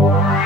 الله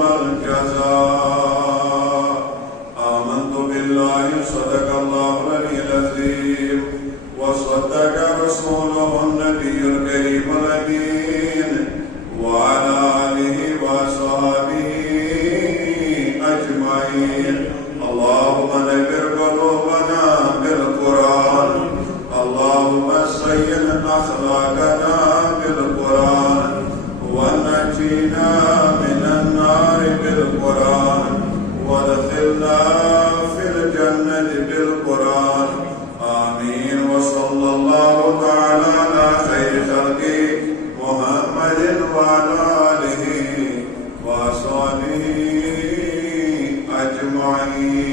والجزاء. آمنت بالله صدق الله العلي العظيم وصدق رسوله النبي الكريم الأمين وعلى آله وصحبه أجمعين. اللهم نبر قلوبنا بالقرآن، اللهم زين أخلاقنا بالقرآن، ونجينا من النار بالقرآن، وادخلنا في الجنة بالقرآن. آمين. وصلى الله تعالى على خير خلقه محمد وعلى آله وصحبه أجمعين.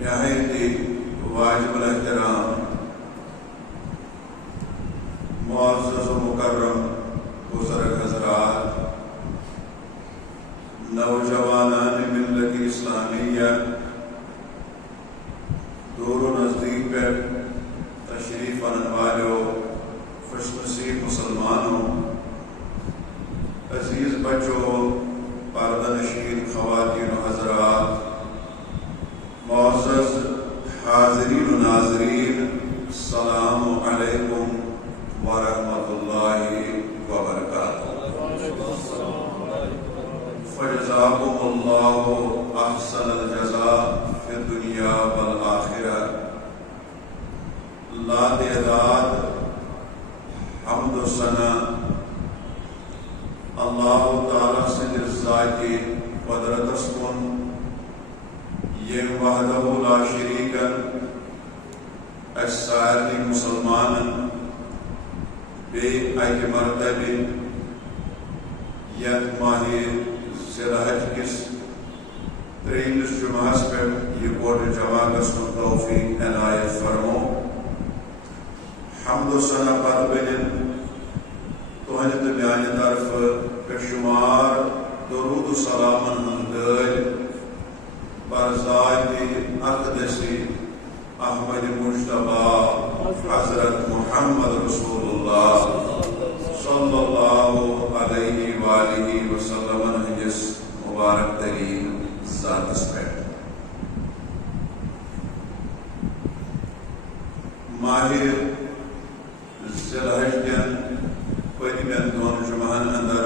نهاية واجب الاحترام معزز و مکرم بزرگ حضرات، نوجوانان ملت اسلامیہ، دور و نزدیک پر تشریف آنے والوں، خوش نصیب مسلمانوں، عزیز بچوں، پردہ نشین خواتین و حضرات، معزز حاضرین و ناظرین، السلام علیکم ورحمۃ اللہ وبرکاتہ. فجزاکم اللہ احسن الجزاء فی الدنیا والآخرہ. لا تعداد حمد و ثنا اللہ تعالیٰ سے ذاتی قدرت اسکن یم وحدہ لا شریک سارنی مسلمانن بے اکہ مرتبہ یت ماہ ذی الحج کس تریمس جمعہس پہ یہ بوڑ جمع گژھنُک توفیق عنایت فرمو. حمد و ثنا پتہ بنن تہنٛدِ تہٕ میانہِ طرفہٕ بے شمار درود و سلامن ہُنٛد دٲدۍ برذاتِ اقدسی احمد مجتبی حضرت محمد رسول اللہ صلی اللہ علیہ وآلہ وسلم ہندس مبارک ترین ذاتس پہ. ماہ ذی الحج کٮ۪ن پٔتمٮ۪ن دۄن جمعن اندر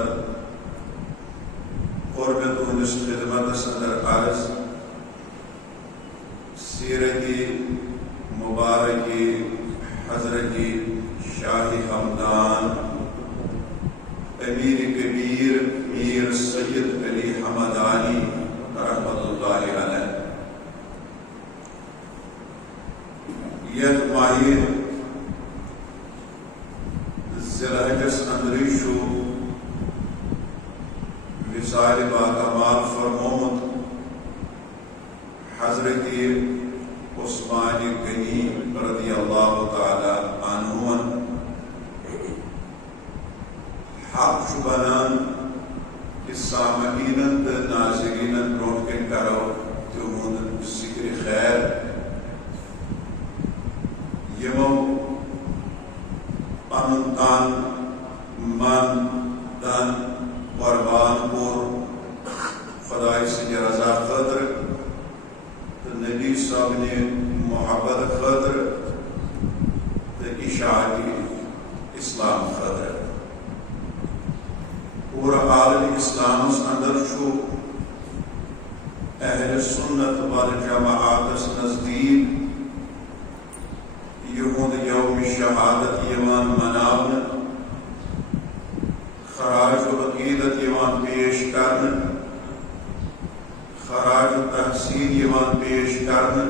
کوٚر مےٚ تُہنٛدِس خدمتس اندر عرض سیرتی مبارکی حضرتی شاہ ہمدان امیر کبیر میر سید علی حمدانی رحمۃ اللہ علیہ یت ماہ ذی الحجس اندری چھُ وصال باکمال فرمومت حضرت عثمان غنی رضی اللہ تعالی عنہ. حق چھُ بنان کہ سامعینن تہٕ ناظرینن برونٛٹھ کَنۍ کرو تِہُنٛد ذکر خیر یِمو پنُن تن من دن قربان کوٚر خداے سٕنٛدِ رضا خٲطرٕ تہٕ نبی صٲبنہِ محبت خٲطرٕ تہٕ اشاعتِ اسلام خٲطرٕ. پوٗرٕ عالم اسلامس اندر چھُ اہل سنت والجماعتس نزدیک یِہُنٛد یوم شہادت یِوان مناونہٕ، خراج عقیدت یِوان پیش کرنہٕ، خراج تحسین یِوان پیش کرنہٕ،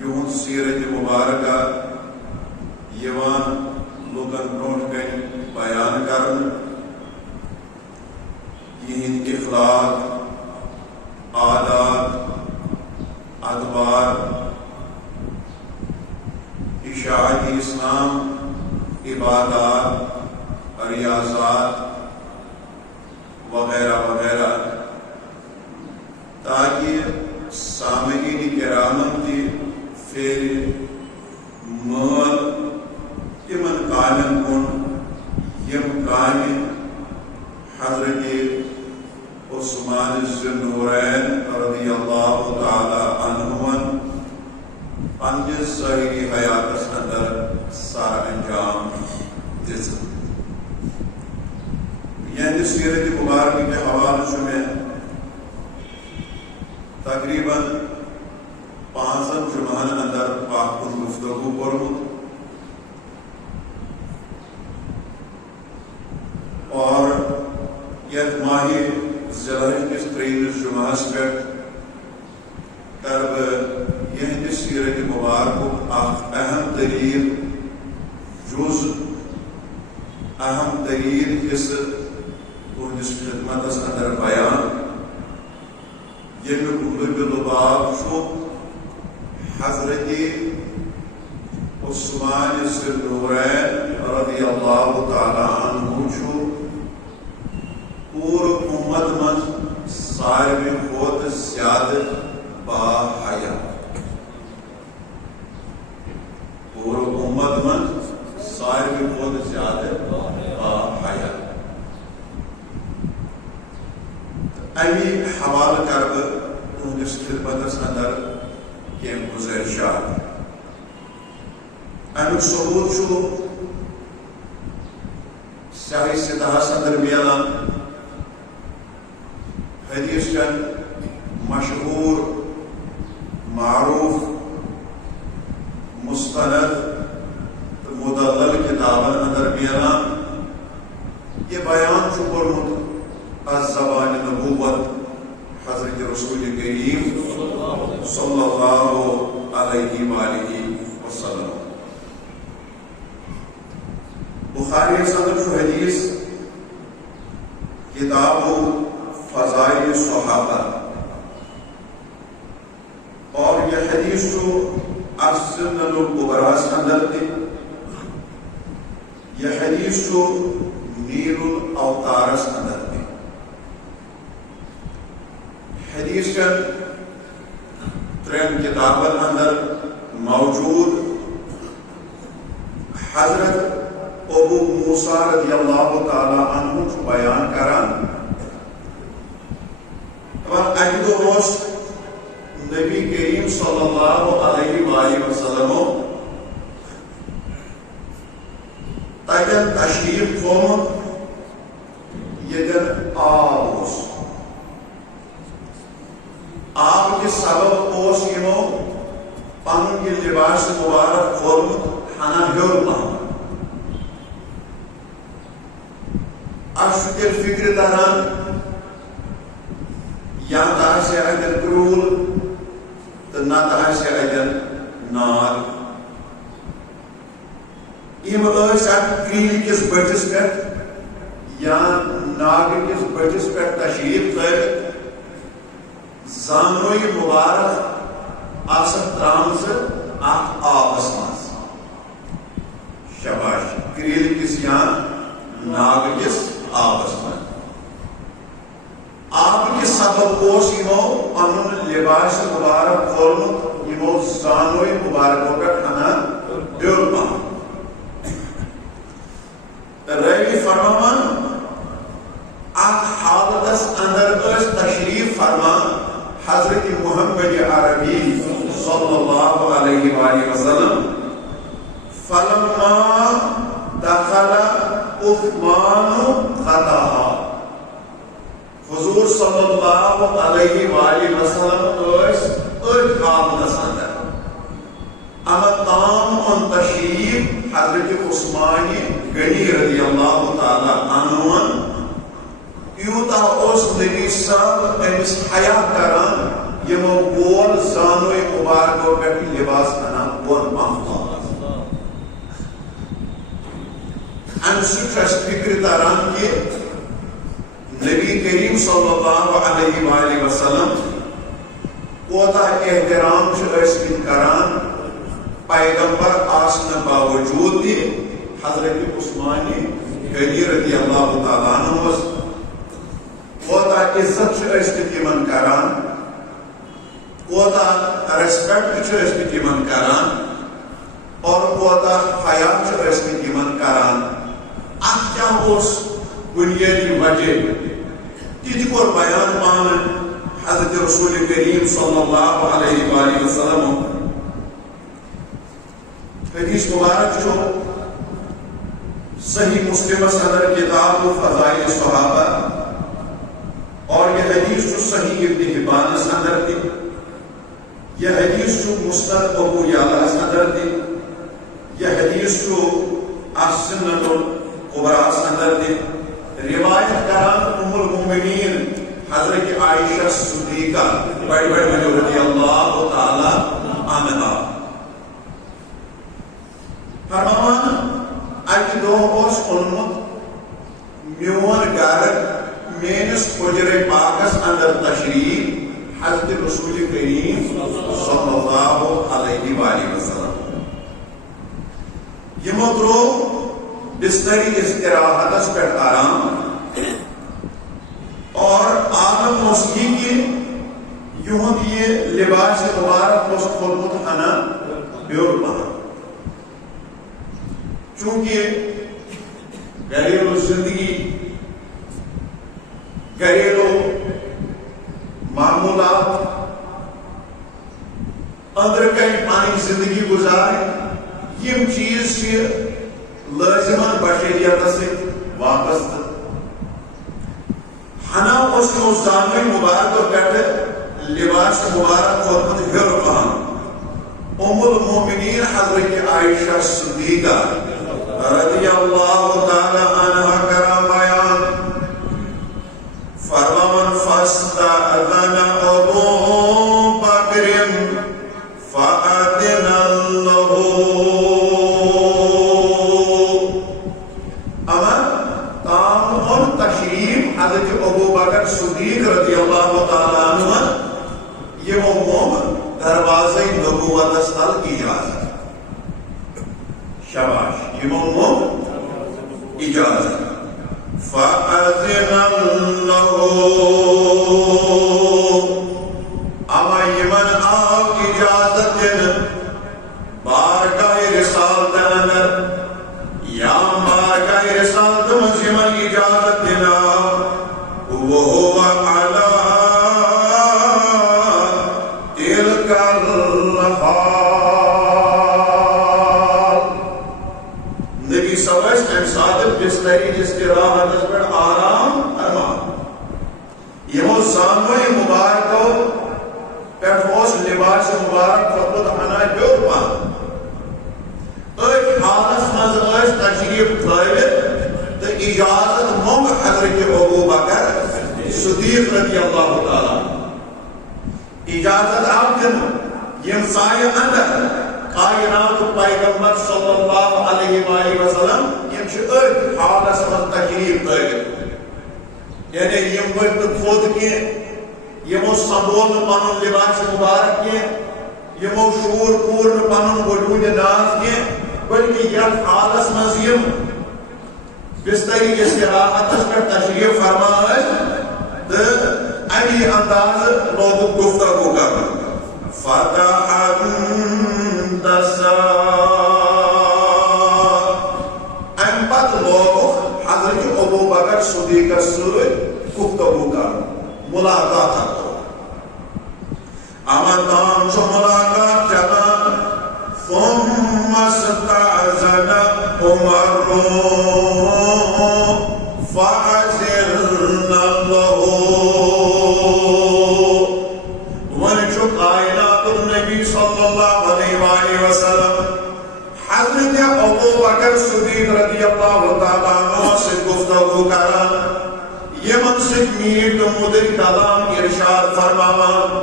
یِہُنٛد سیرت مبارکہ یِوان لوٗکن برونٛٹھ کَنۍ بیان کرنہٕ، یِہنٛدۍ اخلاق، عادات، ادوار، اشاعت اسلام، عبادات، ریاضات وغیرہ وغیرہ، تاکہ سامعین کرامن تہِ پھیرِ حیاتس اندر سار انجام دس یہاں سیرت مبارک کے حوالے سے میں تقریباً 5 جمعن اندر پاک کن گفتگو کورمت اور یت ماہ ذوالحج کس 3 جمعس پہ کر یہ سیرت مبارک اہم ترین جز اہم ترین حصہ تہندس خدمتس اندر بیان یمیک لب لباب حضرت عثمان ذوالنورین رضی اللہ تعالی عنہ پور امت من ساروی کھوتہ زیادہ باحیا پور امت من ساروی کھوتہ زیادہ باحیا امی حوالہ کر تہندس خدمتس اندر کیم گزارشات امیک ثبوت صحیح صداحس اندر ملان حدیث چن مشہور معروف مستند مدلل کتابن اندر ملان یہ بیان کورمت از زبان نبوت حضرت رسول کریم صلی اللہ علیہ وآلہ وسلم بخاری اندر حدیث کتاب فضائل صحابہ اور یہ حدیث السنن الکبریٰ اندر تھی یہ حدیث نیل الاوطارس اندر تھی حدیث چن 3 کتابن اندر موجود حضرت ابو موسیٰ رضی اللہ تعالی عنہ بیان کران اکی دو نبی کریم صلی اللہ علیہ وآلہ وسلم تجن تشریف کھومت یتن آب کے سبب یمو پن یہ لباس مبارک کھولمت ہنا ہیور پہن تیل فکر تران یا تہ اتن کرول تو نہ اتن نار یم کریل کس بٹس پہ یا ناگ کس بٹس پہ تشریف تھوت زانوی مبارک ترامز آبس مز شباش کریل کس یا ناگ کس آبس مز آب کے سبب یمو پن لباس مبارک کھولمت یمو زانوی مبارکوں پہ ہنا ہیور پہن روی فرمان حالتس اندر تشریف فرمان حضرت محمد عربی صلی اللہ علیہ وآلہ وسلم فلما دخل عثمان خطاها حضور صلی اللہ علیہ وآلہ وسلم حالتس اندر اما تام ان تشریف حضرت عثمان غنی رضی اللہ تعالی عنہ یوتا نبی صاحب امس حیا کران یمو گول زانوی مبارکو پہ لباس انا بون محفوظ ام سٹرس فکر تران کہ نبی کریم صلی اللہ علیہ وآلہ وسلم کوتا احترام کران پیغمبر آسن باوجود بھی حضرت عثمان غنی رضی اللہ تعالیٰ عنہ کوتا عزت تمن کران کوتا ریسپیکٹ تمن کران اور کوتا حیا تمن کران ات کیا بنیادی وجہ تھی کور بیان پان حضرت رسول کریم صلی اللہ علیہ وآلہ وسلم حدیث مبارک جو صحیح مسلم صدر کتاب و فضائل صحابہ اور یہ حدیث جو صحیح ابن حبان صدر تھی، یہ حدیث جو مسند ابو یعلا صدر تھی، یہ حدیث جو السنن الکبریٰ صدر تھی، روایت کران ام المؤمنین حضرت عائشہ صدیقہ بڑی رضی اللہ تعالی عنہا فرمان اکہ دۄہ اوس اونمت میون گھر میانس حجرے پاکس اندر تشریف حضرت رسول کریم صلی اللہ علیہ وآلہ وسلم یمو درو بستری استراحتس پہ آرام اور عالم موسیقی کی یہود یہ لباس مبارک اس خلقت ہنا بیور پہا چونکہ گھریلو زندگی گھریلو معمولات اندر کئی پانی زندگی گزارے یم چیز سے لازمان بشریت سے وابستہ ہنا اس زانوی مبارک بیٹھے لباس مبارک خودمت ہر پہن ام المؤمنین حضرت عائشہ صدیقہ رضی اللہ تعالی عنہ کرام بیان فرمان فاستأذن ابو بکر فأذن له حضرت ابو بکر صدیق رضی اللہ تعالیٰ عنہ یہ وہ مومن دروازہ نبوت استل اجازت شباش یہ وہ مومن اجازت فأذن له اما یمن آو اجازت دن بارگاہ رسالت اندر یا بارگاہ رسالت مزیمن اجازت دینا وهو على تلك الحال نبی سوائس امسادت بستری استراحت پر آرام فرمان یہ زانوی مبارکو پیٹھوس لباس مبارک خود ہنا بیور پان ایک حالت مزاج تشریف تھائیت تو اجازت موم حضرت ابو بکر صدیق رضی اللہ تعالی اجازت آپ دن یم سائے اندر کائنات پیغمبر صلی اللہ علیہ وآلہ وسلم یم چھ ایک حالت مز تشریف تھائیت یعنی یم وقت خود کی یمو سنبول پانون لباس مبارک کی یمو شور پورن پانون وجود ناز کی بلکہ یک حالت مز یم بستری استراحت پر تشریف فرما ہے تو ابھی انداز لوگوں گفتگو کرنا فتح اندسا امپت لوگوں حضرت ابو بکر صدیق سے گفتگو کرنا ملاقات کرنا اما تام چو ملاقات جنا ثم استعزن عمر فأذن له ونشو کائنات النبی صلی اللہ علیہ وآلہ وسلم حضرت ابو بکر صدیق رضی اللہ تعالیٰ عنہ سے گفتگو کران یمن سے میٹ مدر کلام ارشاد فرماوان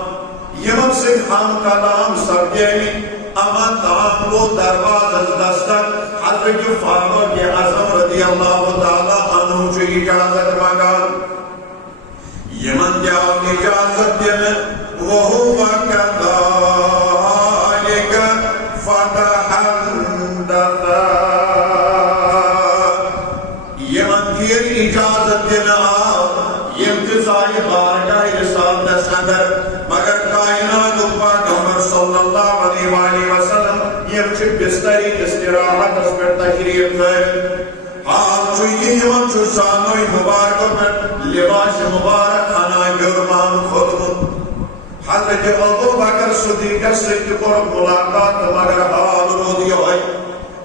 یمن سے ہم کلام سبجیمی اما تمام کو دروازہ دستک حضرت فاروق اعظم رضی اللہ تعالی عنہ جو اجازت مانگا یمن جاؤ اجازت دن وہو کذالک فتح اندسا یمن دیر اجازت دن آو ابتزائی بارگاہ رسالت صدر مگر کائنات پیغمبر صلی اللہ علیہ وآلہ وسلم یہ چھ بستری استراحت اس پر تشریف ہے ہاں جو یہ چھ زانوی مبارک پر لباس مبارک ہنا گرمان خودمت حضرت ابو بکر صدیق سے ملاقات مگر حال رودی ہوئی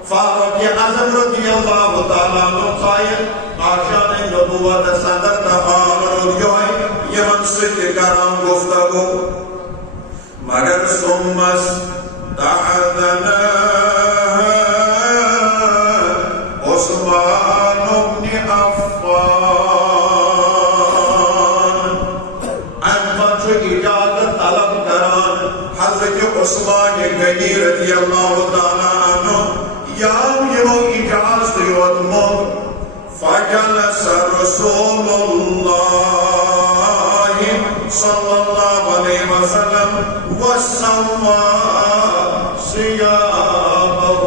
فاروق اعظم رضی اللہ تعالیٰ عنہ قائل آشان نبوت صدر حال رودی ہوئی یمن سے کرام گفتگو مگر سمس تعذنا عثمان بن عفان انفا اجازت طلب کران حضرت عثمان غنی رضی اللہ تعالیٰ عنہ یام یمو اجازت یود مون فجلس رسول اللہ صلی اللہ علیہ وسلم وسوى ثيابه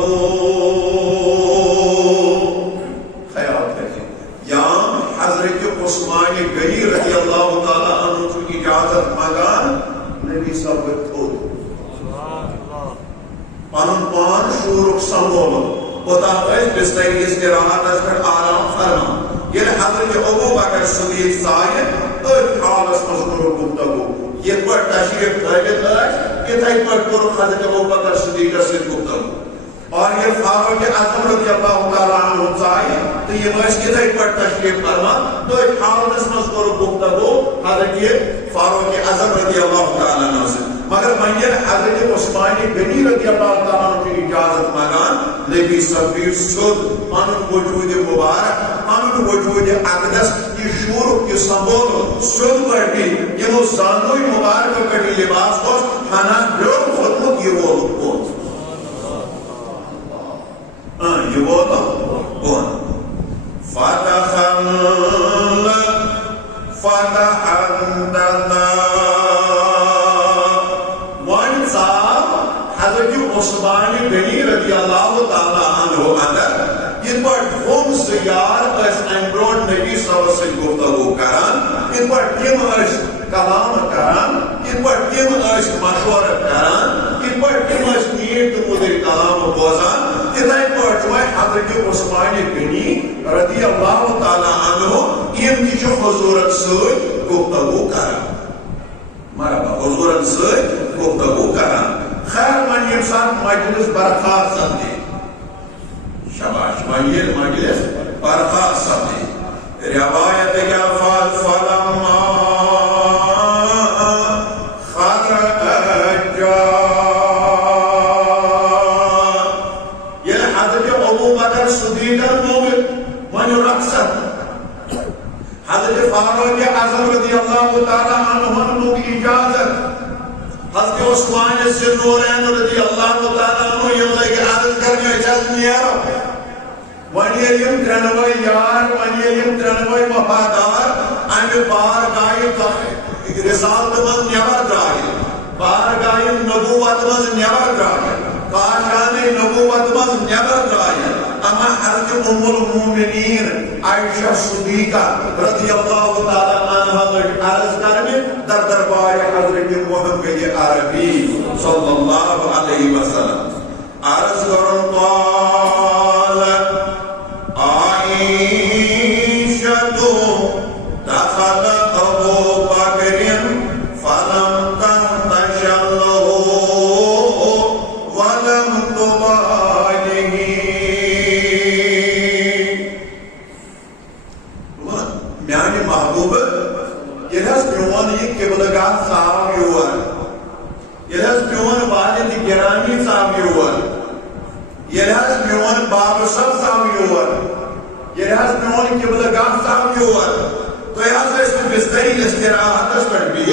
خیال کریں یہاں حضرت عثمان غنی رضی اللہ تعالیٰ عنہ کی اجازت مگان نبی صاحب تھوڑ پانن پان شورک سمول بتا اس بستری استراحت اس پر آرام فرما یہ حضرت ابو بکر صدیق صاحب اور حالس مذکور گفتگو یہ پر تشریف لائے کہ تھائی پر کرو حضرت ابو بکر صدیق سے گفتگو اور یہ فاروق اعظم رضی اللہ تعالیٰ عنہ صاحب تو یہ مجھ کے تھائی پر تشریف فرما تو ایک حالس مذکور گفتگو حضرت فاروق اعظم رضی اللہ تعالیٰ عنہ سے مگر منیر حضرت عثمان غنی رضی اللہ تعالیٰ عنہ کی اجازت مگان نبی صبیر سود انن وجود مبارک انن وجود اقدس کی شور کی سمبول سود پر بھی یہ وہ زانوی مبارک کڑی لباس کو ہنا لوگ خودمت یہ وہ لوگ یہ وہ لوگ فتحدثنا عثمان غنی رضی اللہ تعالیٰ عنہ اندر یہ پر ہم سیار اس امبروڈ نبی صلی اللہ علیہ وسلم گفتگو کران یہ پر تیم اس کلام کران یہ پر تیم اس مشورہ کران یہ پر تیم اس نیت مدر کلام بوزان یہ پر جوائے حضرت عثمان غنی رضی اللہ تعالیٰ عنہ یہ جو حضورت سے گفتگو کران مرحبا حضورت سے گفتگو کران خیر من انسان مجلس برخاست سمجھے شباش منیر مجلس برخاست سمجھے روایت کیا فلما خرج یہ حضرت ابو بکر صدیق المومن من رقصت حضرت فاروق اعظم رضی اللہ تعالی عنہ کی اجازت حضرت عثمان ذوالنورین رضی اللہ تعالیٰ عنہ یہ لگے عرض کرنے اجازت نیارو ونیم ترنوی یار ونیم ترنوی وفادار امی بارگاہی رسالت من نیبر درائی بارگاہی نبوت من نیبر درائی کاشان نبوت من نیبر درائی اما حضرت ام المومنین عائشہ صدیقہ رضی اللہ تعالیٰ عنہ عرض کرنے در دربار حضرت محمد عربی صلی اللہ علیہ وسلم عرض کرن قالت عائشہ دخل ابو بکر فلم تحتشل له ولم تبالغ میانی محبوب یہ پیون یہ قبلگاہ صاحب یور یہ پیون والد گرامی صاحب یور یہ پیون باب صاحب صاحب یور یہ پیون قبلگاہ صاحب یور تو یہ اس بستری استراحت پر بھی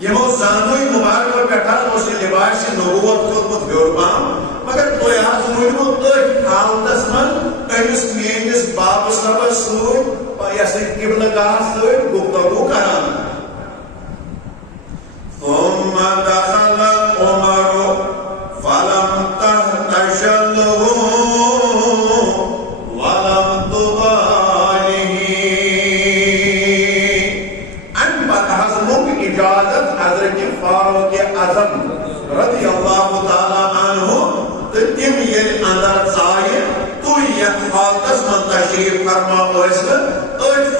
یہ وہ زانوی مبارک و کٹھار اسی لباس سے نبوت خودمت بیوربام مگر تو یہ مجھو ایک حالتس من ایس مینس باب صاحب سوئی ایسے قبلگاہ سے گفتگو کران ثم دخل عمر فلم تحتشل له ولم تبالغ ان بحضموں کی اجازت حضرت فاروق اعظم رضی اللہ تعالیٰ عنہ تم یہ اندر ظاہر تو یہ حالتس من تشریف فرما ہوئے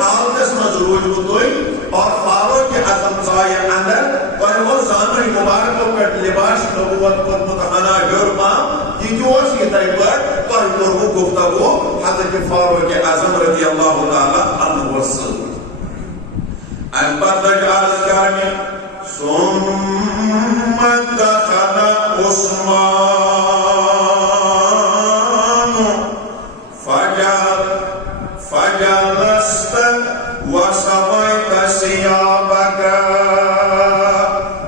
حالتس من ضرور ہوئی اور فاروق اعظم ظاہر اندر تۄہہِ زانٕے مُبارکو پٮ۪ٹھ لِباس نبوت کوٚرمُت ہنا ہیوٚر پہم یہِ تہِ اوس یِتھَے پٲٹھۍ تۄہہِ کوٚروٕ گُفتگوٗ حضرت فاروق اعظم رضی اللہ تعالیٰ عنہُوَس سۭتۍ اَمہِ پتہٕ لٔج عرض کرنہِ ثُمَّ دَخَلَ عُثمان فجلست وسويت ثيابك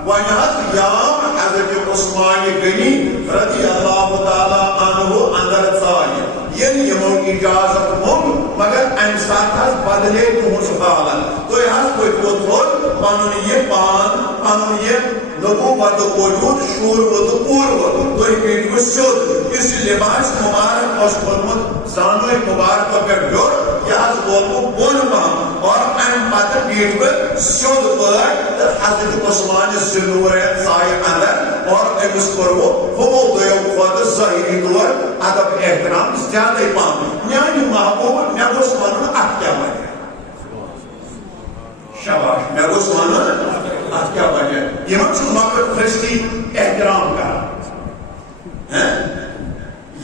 وَنہِ یام حضرت عثمان غنی رضی اللہ تعالیٰ عنہ اندر ژایہِ ییٚلہِ یِمو اِجازت موٚنگ مگر اَمہِ ساتہٕ بدلے تُہنٛز حالت تُہۍ پٔکِو تھوٚد پنُن یہِ پان پنُن یہِ نبوتُک وجوٗد شوٗروٕ تہٕ پوٗروٕ تُہۍ پیٖٹھوٕ سیوٚد یُس یہِ لِباس مُبارک اوس کوٚرمُت زانوے مُبارکو پٮ۪ٹھ ہیوٚر یہِ حظ ووتوٕ بۄن پہم اور اَمہِ پتہٕ پیٖٹھوٕ سیوٚد پٲٹھۍ تہٕ حضرت عثمان ذُالنورین ژایہِ اندر اور أمِس کوٚروٕ ہُمو دۄیو کھۄتہٕ ظٲہری طور ادب احترام زیادے پہم میانہِ محبوب مےٚ گوٚژھ وَنُن اَتھ کیٛاہ وجہ شاباش مےٚ گوٚژھ وَنُن اَتھ کیٛاہ وجہ یِمن چھُ لۄکٕٹ فرستی احترام کران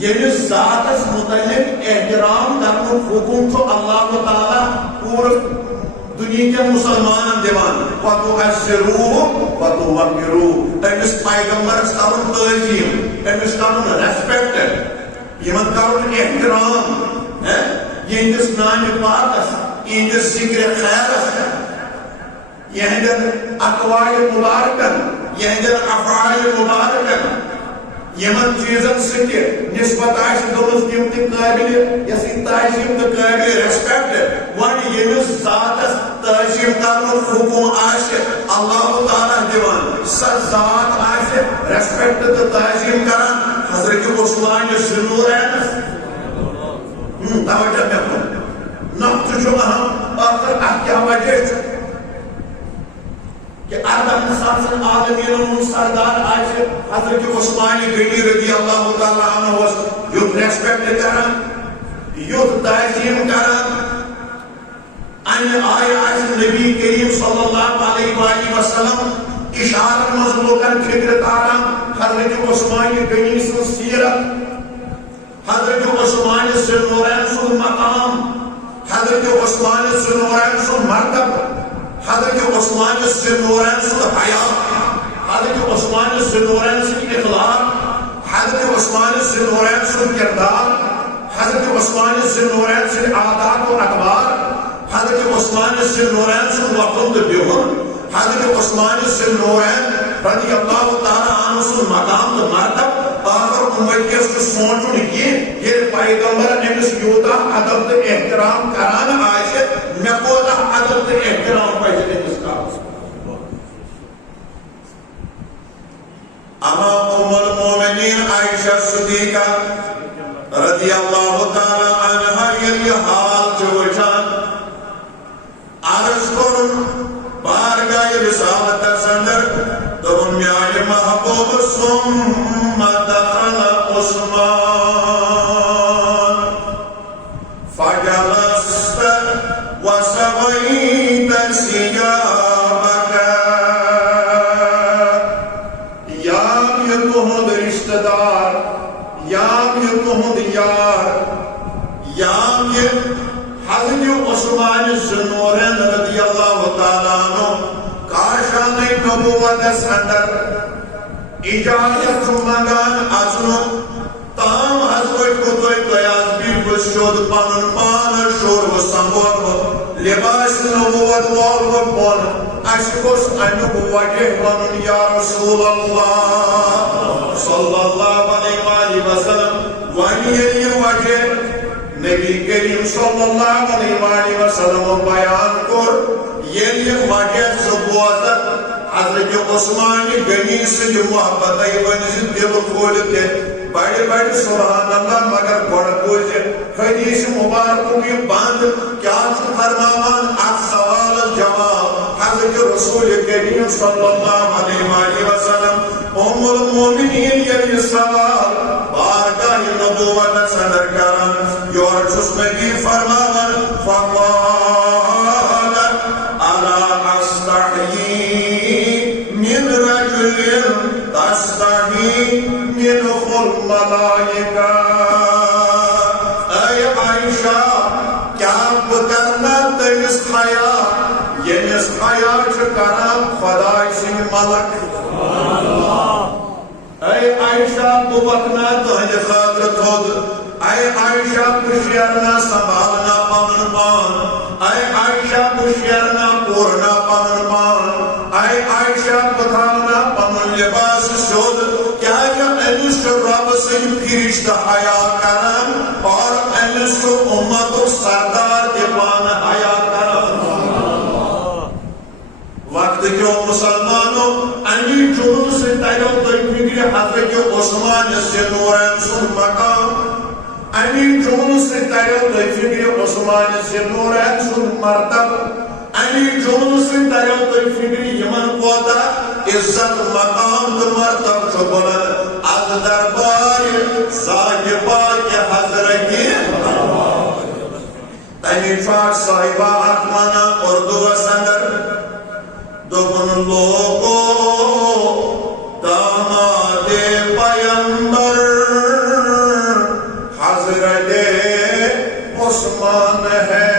ییٚمِس ذاتس متعلق احترام کرنُک حُکم چھُ اللہ تعالیٰ پوٗرٕ دُنہیٖکٮ۪ن مُسلمانن دِوان وَتُعَزِّرُوهُ وَتُوَقِّرُوهُ أمِس پیغمبرس کرُن تعظیٖم أمِس کرُن ریسپیکٹ یِمن کرُن احترام یِہنٛدِس نامہِ پاکس یِہنٛدِس ذِکرِ خیرس یِہنٛدٮ۪ن اقوالِ مُبارکن یِہنٛدٮ۪ن افعالِ مُبارکن یِمن چیٖزن سۭتۍ نسبت آسہِ گٔمٕژ تِم تہِ قٲبلِ یۄس یہِ تعظیٖم تہٕ قٲبلِ ریسپیکٹ وۄنۍ ییٚمِس ذاتس تعظیٖم کرنُک حُکم آسہِ اللہ تعالیٰ دِوان سۄ ذات آسہِ ریسپیکٹ تہٕ تعظیٖم کران حضرت عثمان ذُالنورینس توجہ مےٚ کُن نقطہٕ چھُ اہم ٲخر اَتھ کیٛاہ وجہ چھُ کہ اردہ ساسن عالمین ہُنٛد سردار آسہِ حضرت عثمان غنی رضی اللہ تعالیٰ عنہُوس یُتھ ریسپیکٹ کران یُتھ تعظیٖم کران امہِ آیہِ آسہِ نبی کریم صلی اللہ علیہ وآلہ وسلم اشارن منٛز لُکن فکرِ تاران حضرت عثمان غنی سٕنٛز سیرت حضرت عثمان ذُالنورین سُنٛد مقام حضرت عثمان ذُالنورین سُنٛد مرتبہ حضرت عثمان ذُالنورین سُنٛد حیات حضرت عثمان ذُالنورین سُنٛد اخلاق حضرت عثمان ذُالنورین سُنٛد کردار حضرت عثمان ذُالنورین سٕنٛدۍ عادات و اقدار حضرت عثمان ذُالنورین سُنٛد وۄتھُن تہٕ بِہُن حضرت عثمان ذُالنورین رضی اللہ تعالیٰ عنہ سُنٛد مقام تہٕ مرتبہ آخر اُمتِیس چھُ سونٛچُن یہِ ییٚلہِ پیغمبر أمِس یوٗتاہ ادب تہٕ احترام کران آسہِ مےٚ کوتاہ ادب تہٕ احترام پزِ أمِس کرُن اما ام المومنین عائشہ صدیقہ رضی اللہ تعالیٰ عنہا ییٚلہِ یہِ حال چھُ وٕچھان عرض کوٚرُن بارگاہ رسالتس اندر دوٚپُن میانہِ محبوب ثُمَّ دخل عثمان فجلست وسويت ثيابك یام یہِ تُہُنٛد رشتہٕ دار یام یہِ تُہُنٛد یار یام یہِ حضرت عثمان ذُالنورین رضی اللہ تعالیٰ عنہ کاشانٕے نبوتس اندر اجازت چھُ منگان اژنُک تام حظ ؤٹھوٕ تُہۍ حظ بیٖٹھوٕ سیوٚد پنُن پان شوروٕ سنٛبھولوٕ لباس نبوت وولوٕ بۄن اَسہِ گوٚژھ امیُک وجہ وَنُن یا رسول اللہ صلی اللہ علیہ وآلہ وسلم وۄنۍ ییٚلہِ یہِ وجہ نبی کریم صلی اللہ علیہ وآلہ وسلم بیان کوٚر ییٚلہِ یہِ وجہ سُہ بوزت حضرت عثمان غنی سٕنٛدِ محبتٕے ؤنۍ زِ دِل کھوٗلِتھ تہِ بڑِ بڑِ سبحان اللہ مگر گۄڈٕ بوٗزِ حدیث مبارکُک یہِ بنٛد کیٛاہ چھُ فرماوان اَتھ سوالس جواب حضرت رسول کریم صلی اللہ علیہ وآلہ وسلم ام المومنین ییٚلہِ یہِ سوال بارگاہ نبوتس اندر کران یورٕ چھُس نبی فرماوان فقال الا استحیی من منه الملائكة اے عائشہ کیا بکرنا تمس حیا یمس حیا کران خدای سن ملک اے عائشہ بکنا تہند خاطر تھود اے عائشہ پشیرنا سنبھالنا پنن پان اے عائشہ پشیرنا پورنا پنن پان اے عائشہ پتھاونا پنن لباس شود کیا امس رب سن فرشتہ حیا کران اور امس امت سردار دیوان حیا کران وقت کیوں مسلمانوں امی جنون سے تیرو تر فکر حضرت عثمان سے نورین سن مقام امی جنون سے تیرو تر فکر عثمان سے نورین سن مرتب امی جنون سے تیرو تر فکر یمن قوتا عزت مقام تو مرتب چکلن از دربار صاحبہ کے حضرت تیمی چاک صاحبہ اتمانا اردو سندر دوبن لوگو داماد پیمبر حضرت عثمان ہے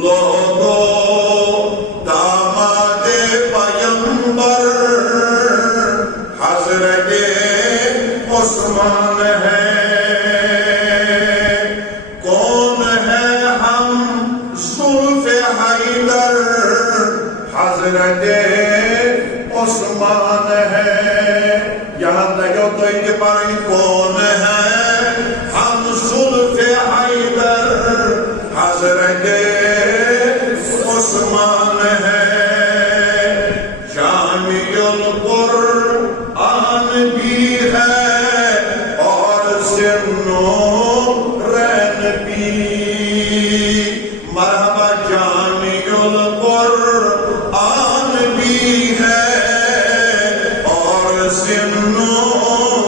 لوگو داماد پیمبر حضرت عثمان ہے کون ہے ہم زلف حیدر حضرت عثمان ہے یہاں تک تو ایک پاری کون ہے ہم زلف حیدر حضرت عثمان ہے جامع القرآن بھی ہے اور ذوالنورین بھی مرحبا جامع القرآن بھی ہے اور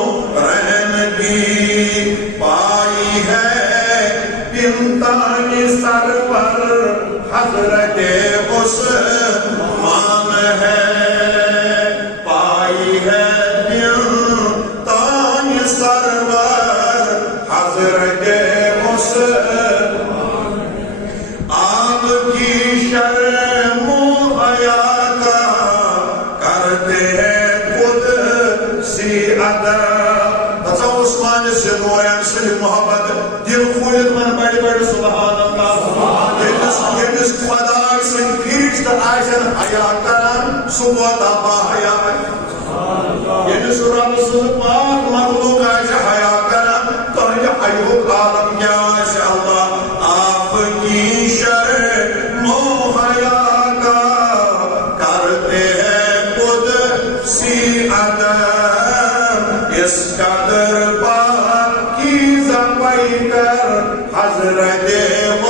ذوالنورین بھی پائی ہے بنتان سرور حضرت عثمان ہے پائی ہے بنتان سرور حضرت عثمان آپ کی شرم و حیا کا کرتے ہیں خود سی ادا بچہ عثمان سے نورین سے محبت دل خولد من بڑی بڑی سبحان اللہ یمس خدای سن فرشتہ آسن حیا کران صبح با حیا یمس رب سن پاک مخلوق آسن حیا کران تہنٛدِ حیُک عالم کیا آسہِ اللہ آپ کی شرم و حیا کا کرتے ہیں خود سی ادا اس قدر پاکیزہ پیکر حضرت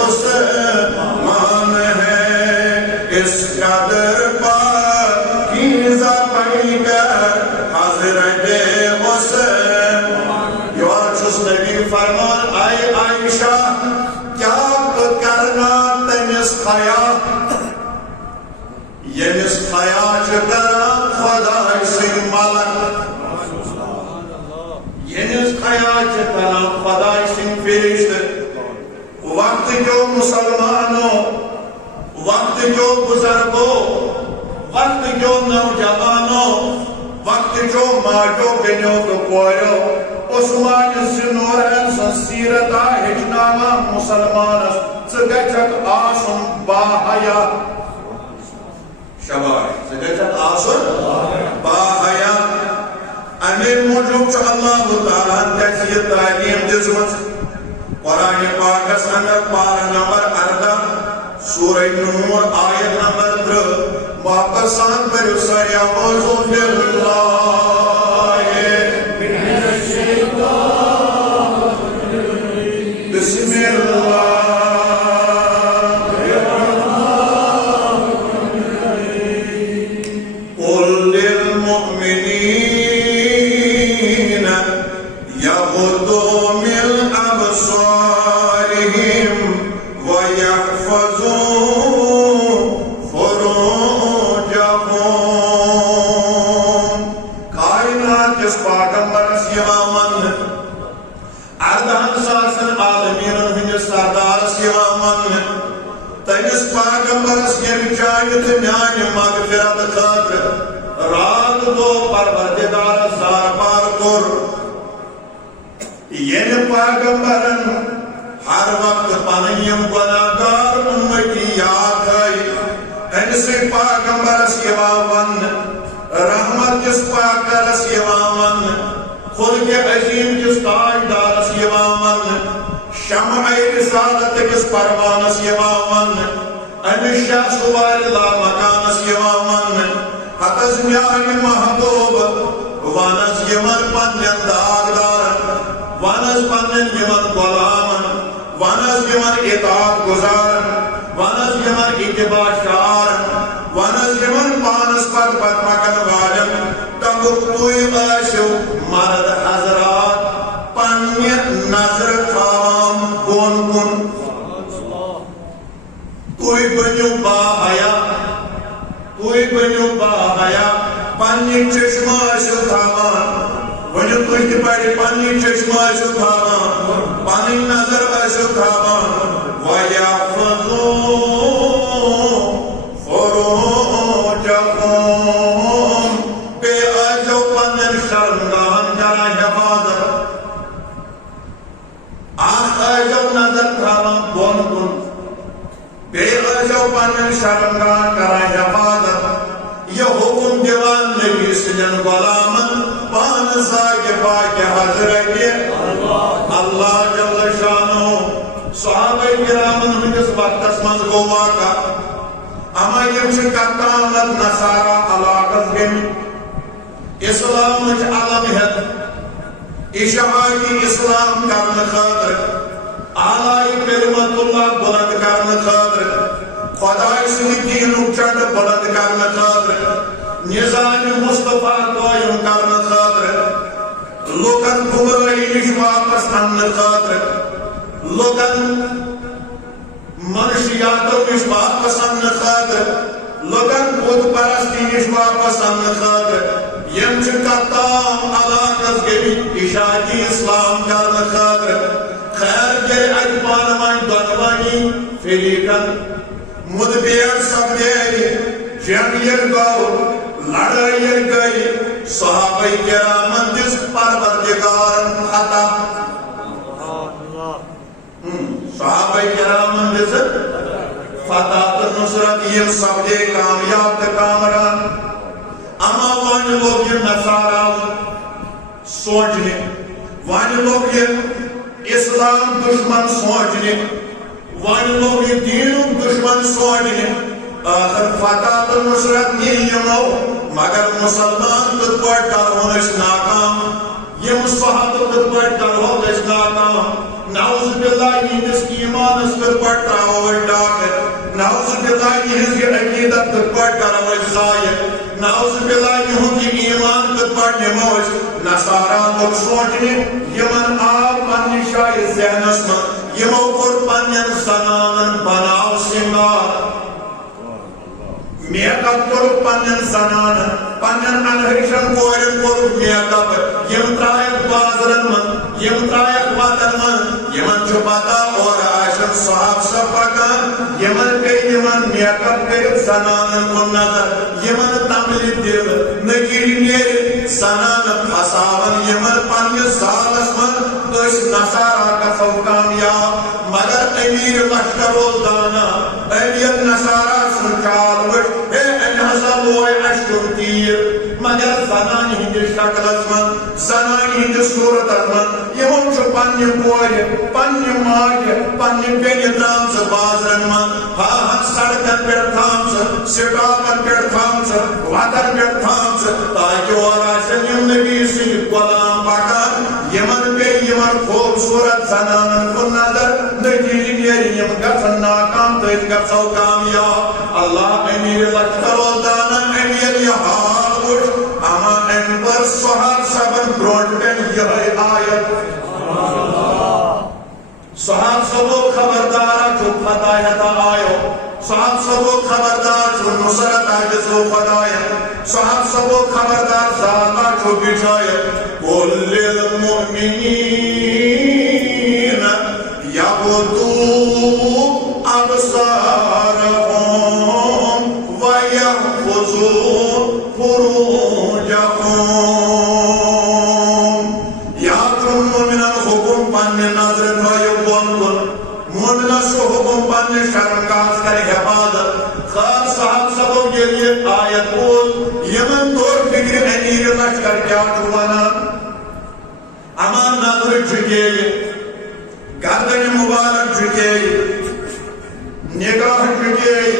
عثمان ہے اس قدر پاکیزہ پیکر حضرت عثمان یور چھس نبی فرمان اے عائشہ کیا کرنا تمس حیا یمس حیا کران خدای سن ملک یمس حیا کران خدای سن فرشتہ وقت جو مسلمانوں وقت جو بزرگوں وقت جو نوجوانوں وقت جو ماجو بنیو تو کوئیو عثمان زنورین سن سیرتا ہجناما مسلمانس زگچت آسن باہیا شباش زگچت آسن باہیا امیر موجود چو اللہ تعالیٰ تجزیت تعلیم دزمت قرآن پاکس اندر پارہ نمبر 18 سورہ نور آیت نمبر 3 واپس سان پر ساری اعوذ باللہ من الشیطان بسم اللہ قل للمؤمنین یغضوا من أبصارهم ويحفظوا فروجهم ون اردہن ساسن عالمین ہندس سردارس ون تمس پیغمبرس یم چاہیے تو میانہ مغفرت خاطر رات دو پروردگارس دربار کور یم پیغمبرن ہر وقت پنن یم گناہگار امتی یاد تھائی امس پیغمبرس ون رحمت کس پاکرس ون خود کے عظیم کس تاجدارس ون شمع رسالت کس پروانس ون امس شاہ سوار لا مکانس ون حتس میان محبوب ونس یمن پنن داغدار ونس پنن یمن غلامن ونس یمن اطاعت گزار ونس یمن اتباع شعار ونس یمن پانس پت پت مکن والن تبک توی باشو مرد حضرات پنی نظر تھام بون کن توی بنیو با حیا توی بنیو با حیا پنی چشمہ شو تھامان ونیو توی دی پڑی پنی چشمہ شو تھامان پنی نظر شو تھامان وَيَحْفَظُوا فُرُوجَهُمْ بے اجو پنن شرمگاہن کرا حفاظت آخ اجو نظر تھامان بون کن بے اجو پنن شرمگاہن کرا حفاظت یہ حکم دیوان نبی سجن غلامن پان ساکے پاکے حضرت اللہ جل شانو صحابہ کرامن ہندس وقتس منز گو واقع اما یم چھ کتامت نصارا علاقت گمی اسلام چھ علم ہت اشاعتی اسلام کرن خاطر آلائی کلمت اللہ بلند کرن خاطر خدای سنی دینک چند بلند کرن خاطر نظام مصطفیٰ قائم کرن خاطر لوکن گمراہی نش واپس ان خاطر لوکن منشیاتو نش واپس ان خاطر لوکن بت پرستی نش واپس ان خاطر یم چھ کتام علاقس گئی اشاعتی اسلام کرن خاطر خیر گئی اجبانوان دنوانی فریقن مدبیر سبدیری جنگیر گو لڑائیر گئی صحابہ کرامن جس پروردگارن خطا صحابہ کرامن جس فتح نصرت یہ سبدے کامیاب کامران اما وان لوگ یہ نصارا سوچنے وان لوگ یہ اسلام دشمن سوچنے وان لوگ یہ دین دشمن سوچنے آخر فتح نصرت نہیں یمو مگر مسلمان کت پاٹ کرون اس ناکام یم صحابہ کت پاٹ کرون اس ناکام نعوذ باللہ یہنس ایمان اس کت پاٹ تراؤ ڈاکر نعوذ باللہ یہنس کی عقیدت کت پاٹ کرو اس ضائع نعوذ باللہ یہن کی ایمان کت پاٹ نمو اس نصارا لوگ سوچنے یمن آپ پنی شاہ ذہنس من یمو پر پنین زنانن بناو سنگار میک اپ کرو پنن زنانن پنن انہریشن کورن کرو میک اپ یم ترائک بازرن من یم ترائک وطن من یمن چھو پتا اور آشن صحاب سب پکان یمن کئی یمن میک اپ کئی زنانن کو نظر یمن تملی دل نگیری نیری زنان پھساون یمن پنی سالس من اس نصارا کا سو کامیاب مگر امیر لشکر روزدانا امیر نصارا سنچال وش مگر زنانی ہندی شکلس من زنانی ہندی صورتس من یمن چھ پنی کوری پنی ماجی پنی بینی درامز بازرن من ہاں سڑکن پر تھامز سٹاپن پر تھامز وطن پر تھامز تاکہ اور آسن یم نبی سنگ غلام پاکان یمن پہ یمن خوبصورت زنانن کو نظر نتیجی نیری یم گھن ناکام تیج گھسو کامیاب اللہ امیر لشکر دانا امیر یہاں وش اما ان پر صحاب سبن برونٹن یہ آیت صحاب سبو خبردارا جو فتایتا آئیو صحاب سبو خبردار جو نصرت آجزو خدایت صحاب سبو خبردار ذاتا جو بچائے قل للمؤمنين يغضوا أبصارهم ويحفظوا فروجهم. ياترم مؤمنا حكم پنن نظر تھٲیِو بۄن کُن. مؤمنس چھُ حکم پننہِ شرمگاہس کرِ حفاظت. خاص صاحب سبو ییٚلہِ یہِ آیت بوٗز یِمن توٚر فِکرِ أمیٖر لشکر کیٛاہ چھُ وَنان. امان نظر جھُکییہِ, گردن مبارک جھُکییہِ, نگاہ جھُکییہِ,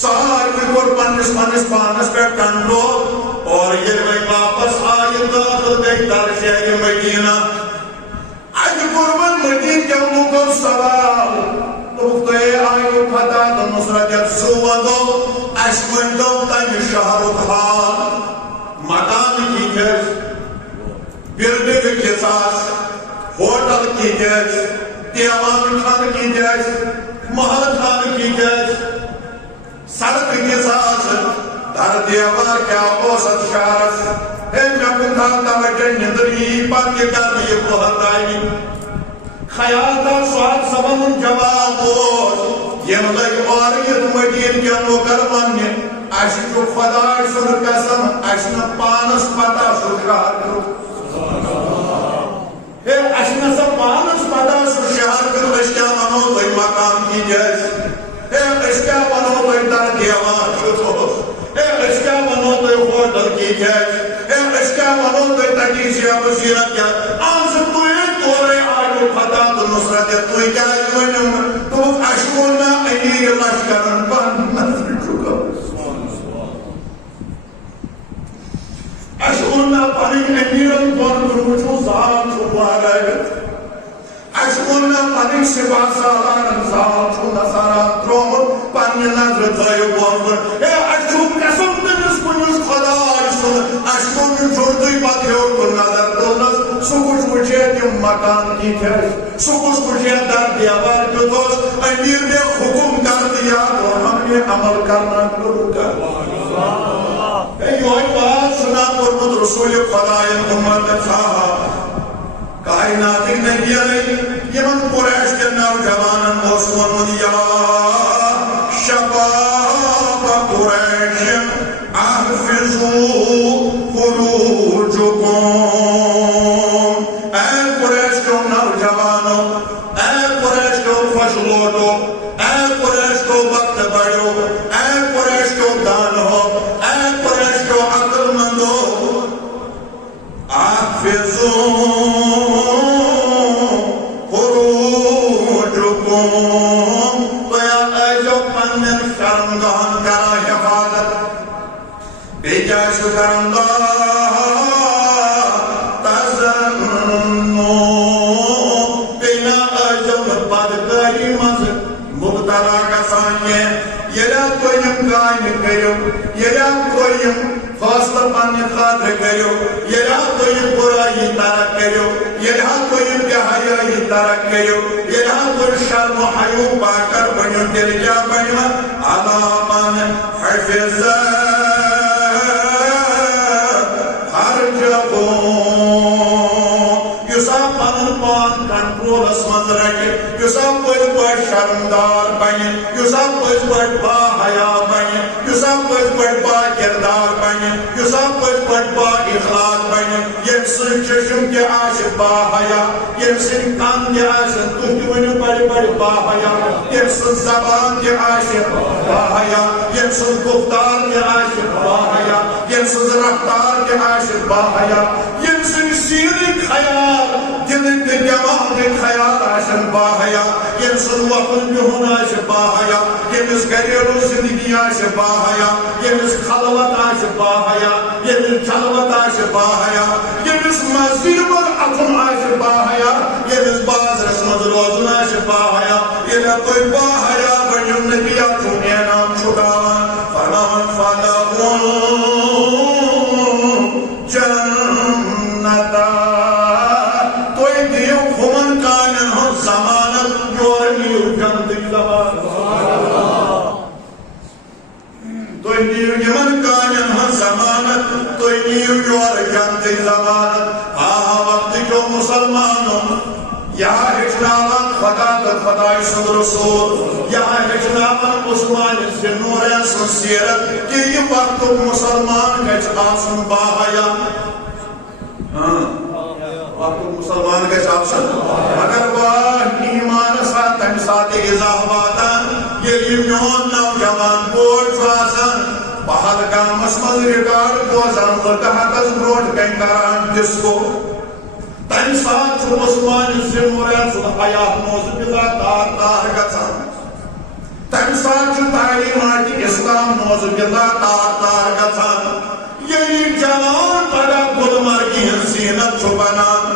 ساروی کوٚر پننِس پننِس پانس پٮ۪ٹھ کنٹرول. اور ییٚلہِ وۄنۍ واپس آیہِ دٲخل گٔے در شہرِ مدیٖنہ. اَتہِ کوٚرمُت مدیٖنہٕ کٮ۪و لوٗکو سوال. دوٚپُکھ تُہۍ آیِو فتح تہٕ نُصرت یتھ سُہ وَنو اَسہِ ؤنۍتو تَمہِ شہرُک حال. مکان کِتھ ٲسۍ, بِلڈِنٛگہٕ کِژھ آسہٕ, ہوٹل کِتھ ٲسۍ, دیوان خانہٕ کِتھ ٲسۍ, محل خانہٕ کِتھ ٲسۍ, سڑکہٕ کِژھ آسہٕ, در دیوار کیٛاہ اوس اَتھ شہرس. ہے مےٚ کُن تھاو توجہ, نِندٕر یِیی پتہٕ یہِ کرنہٕ یہِ بہتاوِ. خیال تھاو سُعاد صٲبن ہُنٛد جواب اوس. یِم لٔگۍ اورٕ یِتھ مدیٖنہٕ کٮ۪ن لوٗکن وننہِ اَسہِ چھُ خۄداے سُنٛد قسم اَسہِ نہٕ پانس پتہ سُہ شہر کیُتھ. ہے اَسہِ نہ سا پانس پتہ سُہ شہر کیُتھ. أسۍ کیٛاہ وَنو تۄہہِ مکان کِتھ ٲسۍ, ہے أسۍ کیٛاہ وَنو تۄہہِ در دیوار کیُتھ اوس, ہے أسۍ کیٛاہ وَنو تۄہہِ ہوٹل کِتھ ٲسۍ, ہے أسۍ کیٛاہ وَنو تۄہہِ تَتِچ زیبہٕ زیٖنت کیٛاہ. آز تُہۍ تورے آیِو فتح تہٕ نُصرت یتھ, تُہۍ کیٛازِ ؤنِو نہٕ. دوٚپُکھ اَسہِ ووٚن نا أمیٖر لشکرن پنٕنۍ نظرِ ٹھُکو. اَسہِ ووٚن نا پنٕنۍ أمیٖرن بۄن کُن وٕچھو زال چھُ وارٲوِتھ. اَسہِ ووٚن نا پنٕنۍ سِپاہ سالارن زال چھُ نثارا ترٛوومُت پننہِ نظرِ تھٲیِو بۄن کُن. ہے اَسہِ چھُ قسم تٔمِس کُنِس خۄداے سُنٛد. اَسہِ کوٚر نہٕ جُرتٕے پتہٕ ہیوٚر کُن نظر تُلنس. سُہ کُس وٕچھے تِم مکان کِتھ ٲسۍ, سُہ کُس وٕچھے در دیوار کیُتھ اوس. أمیٖر نے حُکُم کر دیا تو ہم نے عمل کرنا شروع کر. یہوے بات چھُنا کوٚرمُت رسوٗلِ خۄدایَن محمد صاحب کائناتٕکۍ نبیَنٕے. یِمن قُریش کٮ۪ن نوجوانن اوس ووٚنمُت یا شباب قُریش احفظوا فروجکم. اے قُریش کیو نوجوانو, اے قُریش کیو خوش لوٹو, اے قُریش کیو وقت بڑھو, اے قُریش کیو دانو, اے قُریش کیو عقل مندو, احفظوا فروجکم. تُہۍ ٲسۍزیو پننٮ۪ن شرمگاہن کران حفاظت. بیٚیہِ کیٛاہ چھُ کران مبتلا گژھان کینٛہہ. ییٚلہِ تُہۍ یِم کامہِ کٔرِو, ییٚلہِ تُہۍ یِم فٲصلہٕ پننہِ خٲطرٕ کٔرِو, ییٚلہِ تُہۍ یہِ بُرٲیی ترک کٔرِو, ییٚلہِ تُہۍ یہِ بے حیٲیی ترک کٔرِو, ییٚلہِ تُہۍ شرم و حیوٗ پاکر بٔنِو, تیٚلہِ کیٛاہ بنہِ عَلَىٰ مَنْ حَفِظَ فَرْجَهُ. یُس پنُن پان کنٹرولس منٛز رٹہِ, یُس پٔزۍ پٲٹھۍ شرمدار بنہِ, یُس پٔزۍ پٲٹھۍ با حیا بنہِ, یُس پٔزۍ پٲٹھۍ با کردار بنہِ, یُس پٔزۍ پٲٹھۍ با اخلاق بنہِ, ییٚمہِ سٕنٛدۍ چشم تہِ آسہِ با حیا, ییٚمہِ سٕنٛدۍ کن تہِ آسن, تُہۍ تہِ ؤنِو بڑِ بڑِ با حیا, ییٚمہِ سٕنٛز زبان تہِ آسہِ با حیا, ییٚمہِ سٕنٛز گُفتار تہِ آسہِ با حیا, ییٚمہِ سٕنٛز رفتار تہِ آسہِ با حیا, ییٚمہِ سٕنٛدۍ سیٖنٕکۍ خیال, دِلٕکۍ تہٕ دٮ۪ماغٕکۍ خیال آسن با حیا, ییٚمہِ سُنٛد وۄتھُن بِہُن آسہِ با حیا, ییٚمِس گریلوٗ زندگی آسہِ با حیا, ییٚمِس خلوت آسہِ با حیا, ییٚمِس جلوت آسہِ با حیا, ییٚمِس مسجد منٛز اَژُن آسہِ با حیا, ییٚمِس بازرس منٛز روزُن آسہِ با حیا. ییٚلہِ تُہۍ با حیا بٔنِو, نبی چھُ انعام چھُٹاوان فرماوان فَلَهُمْ جَنَّتَا. تُہۍ دِیِو ہُمن کامٮ۪ن ہُنٛد ضمانت, یورٕ نِیِو جنتٕچ ضمانت. تُہۍ دِیِو یِمن کامٮ۪ن ہٕنٛز ضمانت, تُہۍ نیو یور جنتی زمان وقت جو مسلمانوں یا ہچناوان خدا تا خدای سند رسول یا ہچناوان عثمان زنورین سن سیرت کہ یہ وقت مسلمان گچ آسن باہیا وقت مسلمان گچ آسن اگر وہ ایمان ساتھ تم ساتھ اضاف باتان یہ میون نوجوان بوڑ چواسن بہت کام اسمل ریکارڈ دوزان لکہت از بروٹ کہیں کران جس کو تم ساتھ عثمان زنورین سن حیات موضوع بلا تار گژھان تم ساتھ تعلیمات اسلام موضوع بلا تار گژھان یہی جوان پگہ گلمرگی زینت چھُ بنان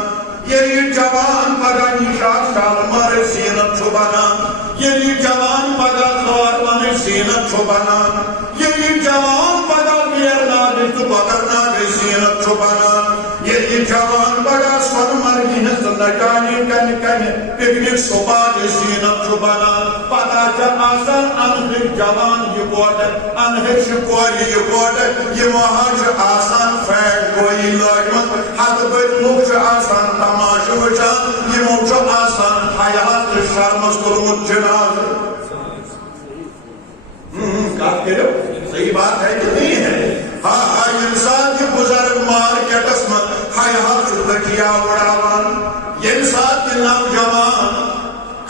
یہی جوان پگہ نشاط شالمار زینت چھُ بنان یہی جوان پگہ خوارون زینت چھُ بنان یہی جوان پگہ ویرناگ تہٕ کۄکرناگ زینت چھُ بنان یہی جوان پگہ سۄنمرگہِ ہٕنٛز نٹانی کنہِ پکنک سپاٹ زینت چھُ بنان پتہ چھِ آسان انہٕکۍ جوان یِکوٹہٕ انہٕچ کورِ یِکوٹہٕ یِمو حظ چھُ آسان فیٹ گویی لٲجمٕژ ہتہٕ بٔدۍ لُکھ چھِ آسان تماشہٕ وٕچھان یِمو چھُ آسان حیات تہٕ شرمس کوٚرمُت جنازٕ کتھ کٔرِو صحیح بات ہے کہ نہیں ہے ہاں انسان یہ بزرگ مارکیٹس میں حیات چھُ تکیا اڑاوان ییٚمہِ ساتہٕ یہِ نوجوان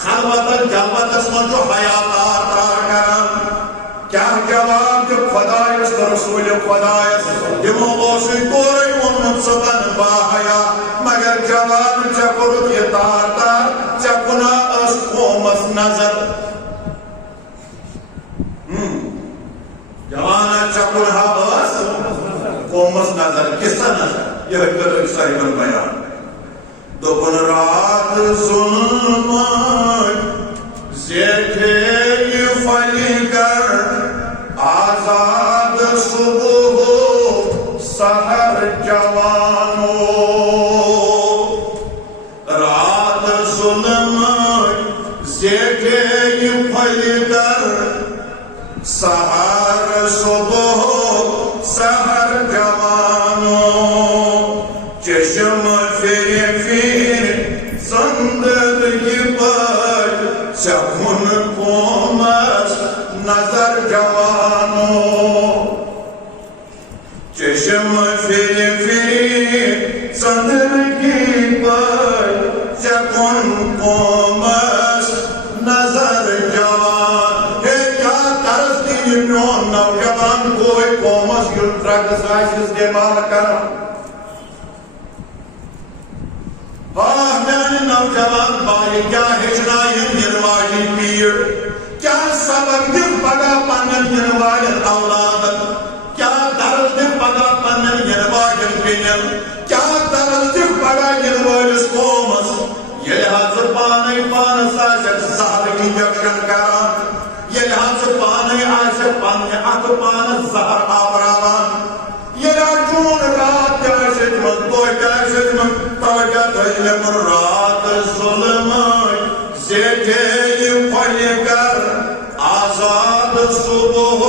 خلوتن جلوتس منٛز چھُ حیات تار کران کیٛاہ جواب چھُ خۄدایس تہٕ رسوٗلِ خۄدایس یِمو اوسُے تورے ووٚنمُت ژٕ بن باحیا مگر جوان ژےٚ کوٚرُتھ یہِ تار ژےٚ کُنا ٲس قومس نظر جوانا ژےٚ کُنہا ٲس قومس نظر کِژھ نظر یِہوٚے کٔر أکۍ صاحبن بیان دوٚپُن رات ظُلمت زیٹھے یہِ پھلہِ گر آزاد صبح سحر جوانو رات ظلمت زیٹھے یہِ پھلہِ گر سحر صبح سحر جوانو چشم پھر زندگی پر چکن قومس نظر جوانو چشم پھر زندگی پر چکن قومس نظر جوان ہے کیا طرز دی میون نوجوان کوئی قومس یل ڈرگس آسہِ استعمال کران میانہِ نوجوان بھائی کیا ہیٚچھناین یِنہٕ واجٮ۪ن پیٖڑ کیٛاہ سبق دِکھ پگاہ پننٮ۪ن یِنہٕ والٮ۪ن اولادن کیٛاہ درس دِکھ پگاہ پننٮ۪ن یِنہٕ واجٮ۪ن بیٚنٮ۪ن کیٛاہ درس دِکھ پگاہ یِنہٕ وٲلِس قومس ییٚلہِ حظ ژٕ پانے پانس آسٮ۪کھ زہرٕکۍ انجکشن کران ییٚلہِ حظ ژٕ پانے آسٮ۪کھ پننہِ اتھٕ پانس زہر آوراوان ییٚلہِ حظ چون رات تہِ آسہِ ہیٚچمٕژ دۄہ تہِ آسہِ ہیٚچمٕژ توجہ تھٲیِو رات ظُلمت زیٹھے یہِ پھلہِ گر آزاد صبح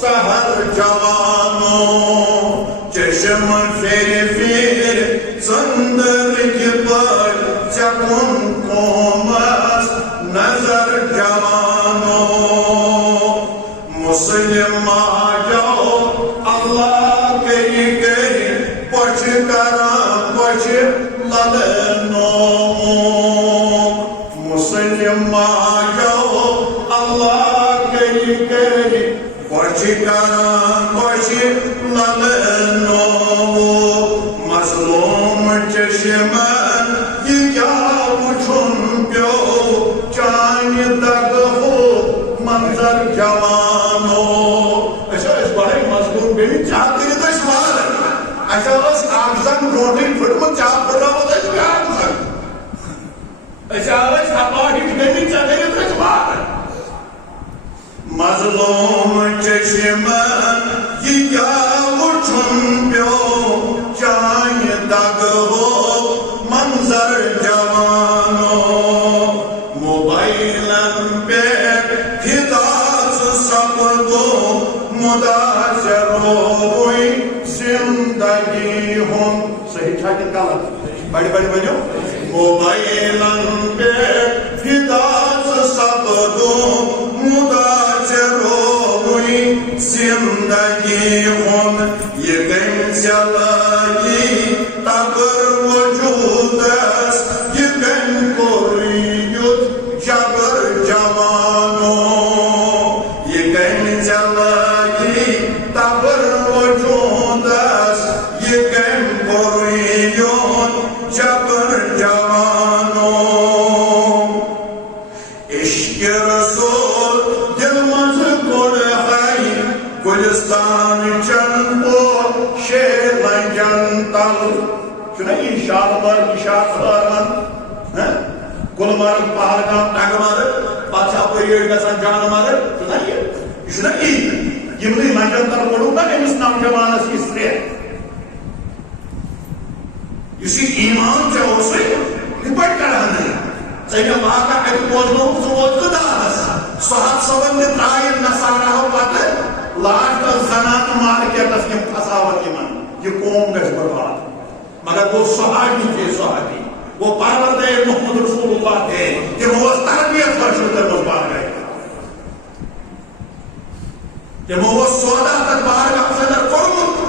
سحر جوانو چشم پھر زندگی پر چکن قومس نظر جوانو مسلم آجاؤ اللہ کری پوچھ کران پوچھ للنو مسلم آجاؤ اللہ کری پوچھ کران پوچھ للنو مظلوم چشمن یہ کیا وچھن پیو چانہِ دگہٕ ہو منظر جوانو بڑے مظلوم بیٚیہِ چاہ کٔرِتھ ٲسۍ وارن اَسہِ ٲس اکھ زنگ برونٛٹھٕے پھٕٹمٕژ چاہ پھٕٹراوُن ٲسۍ بیٛاکھ زنگ أسۍ ٲسۍ ہپاہِچ گٔمٕتۍ ژےٚ کٔرِتھ ٲسۍ وارن مظلوم چشمن یہ کیا وچھن پیو چانہِ دگہٕ ہو منظر جوانو موبائلن پٮ۪ٹھ ہدایت سپدو متاثر ہوئی زندگی صحیح چھا کہ غلط بڑی بڑی بنو موبائلن پہ فداس سپدو مداچرو ہوئی زندگی ہون یہ کن چلائی تبر وجودس یہ کن کوریت جبر جوانو یہ کن چلائی تبر وجودس یہ کن کوریت جبر جوانو عشق رسول دل مز گڑ ہے گلستان چن کو شیر لنجن تل چھنا یہ شالمر شاخرمن گلمرگ پہلگام ٹنگمرگ پتہ اپری گژھان جانمرگ چھنا یہ چھنا یمنی لنجن تل پڑو نا امس نوجوانس یہ سریت اسی ایمان چاہو سے نپٹ کرا نہیں چاہیے واقعہ ایک بوزنوں کو بوزن دارس صحت سبند ترائن نصارہ پتہ لاشت زنان مارکیٹس کی پھساوت یمن یہ قوم گھس برباد مگر وہ صحابی تھے صحابی وہ پروردگار محمد رسول اللہ تھے کہ وہ تربیت پر شروع کر بار گئے کہ وہ سودا تک بار کا صدر قرمت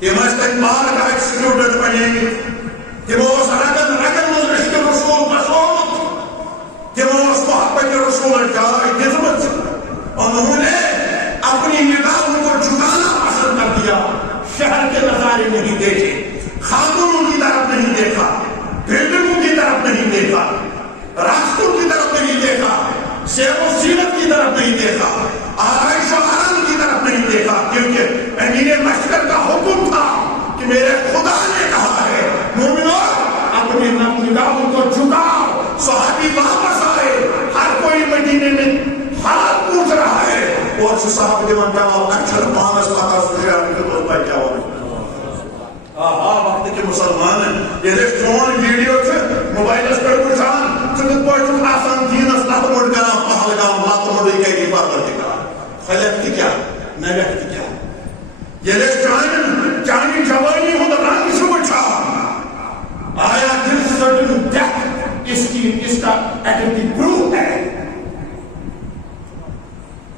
کہ مستق بار کا ایک سکیورٹر بنے گی کہ وہ رگن من عشق رسول بسومت کہ وہ محبت رسول جائے دزمت انہوں نے اپنی نگاہوں کو جھکانا پسند کر دیا شہر کے نظارے نہیں دیکھے خاتونوں کی طرف نہیں دیکھا بلڈنگوں کی طرف نہیں دیکھا راستوں کی طرف نہیں دیکھا سیر و سیرت کی طرف نہیں دیکھا آرائش و آرام کی طرف نہیں دیکھا کیونکہ امیر لشکر کا حکم تھا کہ میرے خدا نے کہا ہے مومنوں اپنی نگاہوں کو جھکاؤ صحابی واپس آئے ہر کوئی مدینے میں حال پوچھ رہا ہے اور صحابہ دیوان جواب اکثر پانس پتا سوشیال کے دوست بھائی کیا ہوگا وقت کے مسلمان ہیں یہ دیکھ فون ویڈیو چھے موبائل اس پر پوچھان چکت پوچھت آسان دین اس لات مڑ کرا پہلگام لات مڑی کے گی بار دی کرا خلق کی کیا نگت کی کیا یہ دیکھ چانی جوانی ہو تو رنگ سے بچھا آیا دل سرٹن ڈیتھ اس کا ایٹنٹی پروف ہے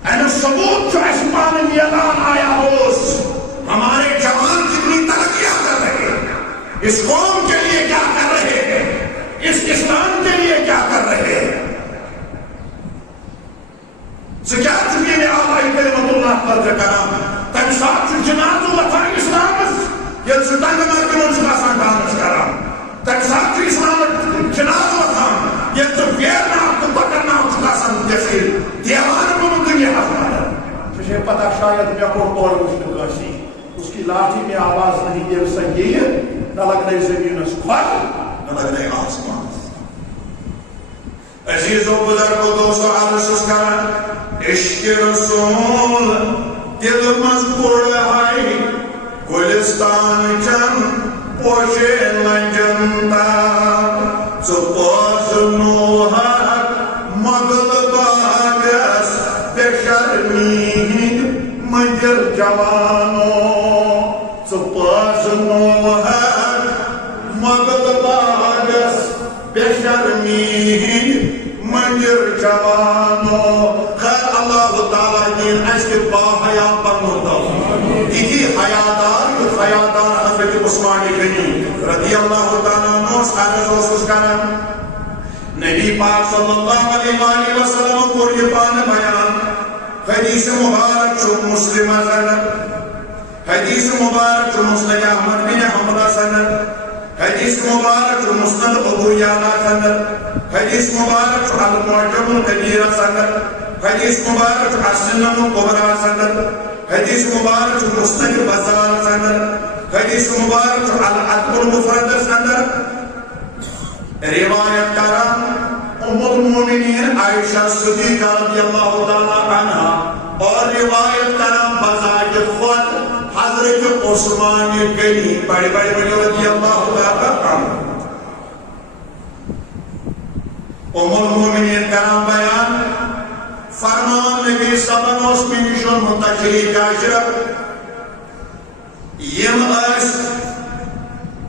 اینو ثبوت جو اسمان میں اعلان آیا ہوس ہمارے جوان کتنی ترقیاں کر رہے ہیں اس قوم کے لیے کیا کر رہے ہیں اس اسلام کے لیے کیا کر رہے ہیں سکیات چکی میں آبائی کلمت اللہ پر ذکرام تک ساتھ چو جنات اللہ تھا اسلامس یہ سلطان کمار کے منسل آسان دانش کرام تک ساتھ چو اسلام جنات اللہ تھا یہ تو ویرنا تو پکرنا اس کا سن جیسے دیوان کو دنیا حفظ مجھے پتا شاید میں کو توڑ مشکل گاشی اس کی لاٹھی میں آواز نہیں دے سکی ہے نہ لگنے زمین اس کھوڑ نہ لگنے آسمان عزیز و بزرگ و دوست و عرص کرن عشق رسول دل مذکور ہے گلستان چن پوشے لنجن دار سپوز نوحق مغل باگس بے شرمی منجر جوانو سپوز نوحق مغل باگس بے شرمی منجر جوانو خیر اللہ تعالیٰ دین اس کے با حیات پر مردہ دیکھی حیادار حضرت عثمان غنی رضی اللہ تعالیٰ عنہ سارے روز کرن نبی پاک صلی اللہ علیہ وآلہ وسلم کو یہ پان بیان حدیث مبارک جو مسلم سند حدیث مبارک جو مسلم احمد بن حنبل سند حدیث مبارک جو مسند ابو یعلا سند حدیث مبارک جو المعجم الکبیر سند حدیث مبارک جو السنن الکبرى سند حدیث مبارک جو مسند بزار سند حدیث مبارک جو العدب المفرد سند روایت کرم ام المومنین عائشہ صدیقہ رضی اللہ تعالی عنہ اور روایت کرم بذات خود حضرت عثمان غنی بڑے رضی اللہ تعالی عنہ ام المومنین کرم بیان فرمان نبی صبن عثمی نشون منتقلی کاشر یم اس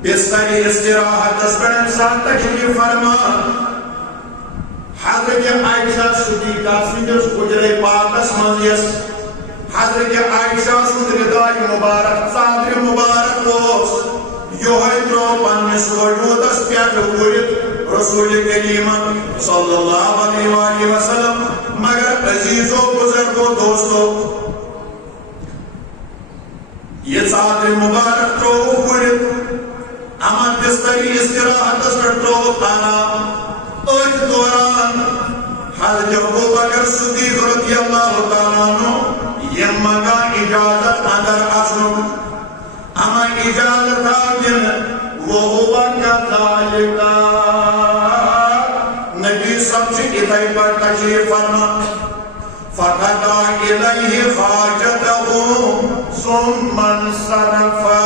بستری استراحت اس پر انسان تشریف فرما حضرت عائشہ صدیقہ سندس حجرے پاکس منزیس حضرت عائشہ ردائی مبارک صادر مبارک دوست یوہی درو پنس وجودس پیٹ ورد رسول کریم صلی اللہ علیہ وآلہ وسلم مگر عزیز و بزرگ و دوستو یہ صادر مبارک درو ورد اما بستری استراحت اس پر درو خانا اج دوران حضرت ابوبکر صدیق رضی اللہ تعالیٰ عنہ یہ مگا اجازت اندر اصل اما اجازت آدن وہ ہوا کذالک نبی سب سے اتائی پر تشریف فرما فقضا الیہ حاجتہ ثم انصرفا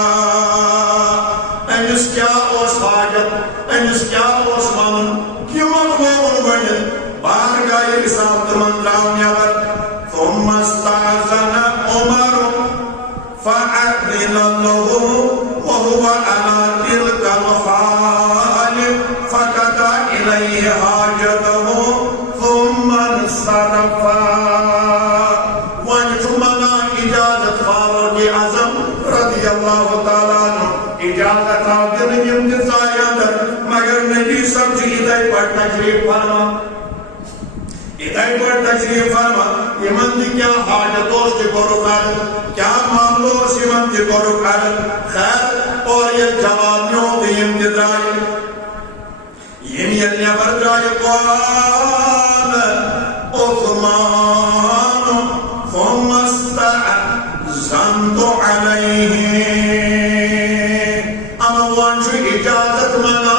امس کیا اس حاجت امس کیا اس مانن کیومت مومن بنی بارگاہ رسالت من راو نیبر ثم استعزن عمر فأذن له وهو على تلك الحال فقضى إليه حاجته ثم انصرفا ونجمنا إجازة فاروق اعظم رضی اللہ تعالیٰ عنہ اجازت آدن امتزائی اندر مگر نبی سب جی ادائی پر تشریف فرما ادائی پر تشریف فرما ایمن دی کیا حاجتوش کی کرو کر کیا معاملوش ایمن دی کرو کر خیر اور یہ جوابیوں دی امتدائی یہ بردائی قوام عثمان ثم استعزنت علیہ اما وانچو اجازت منا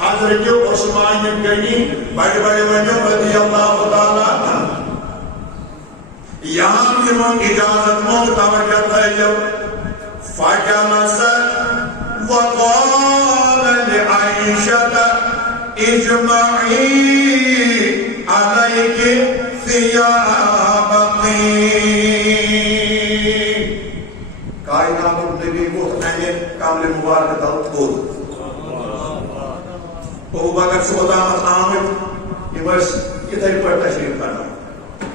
حضرت عثمان گئی بڑے بڑے ونجو رضی اللہ تعالیٰ یہاں بھی من اجازت مون توجہ تیو فجلس وقال لعائشة اجمعی علیک ثیابقی کائنات نبی کو اہمیت کامل مبارک دعوت بود ابو بکر سودامت آمد یہ بس ادھر پر تشریف کرنا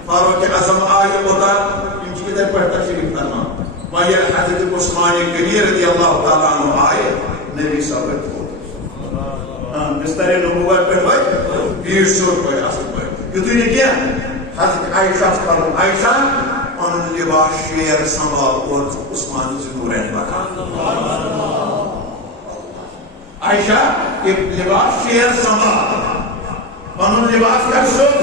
فاروق اعظم آئے ہوتا ان کی ادھر پر تشریف کرنا وہی حضرت عثمان غنی رضی اللہ تعالیٰ عنہ آئے نبی صاحب کو بستر نبوت پر ہوئے 20 سور پر اصل پر یہ تو نہیں کیا حضرت عائشہ سے پڑھو عائشہ ان لباس شیر سنبھال اور عثمان سے نورین بکا عائشہ ایک لباس شیر سنبھال ان لباس کر سکھ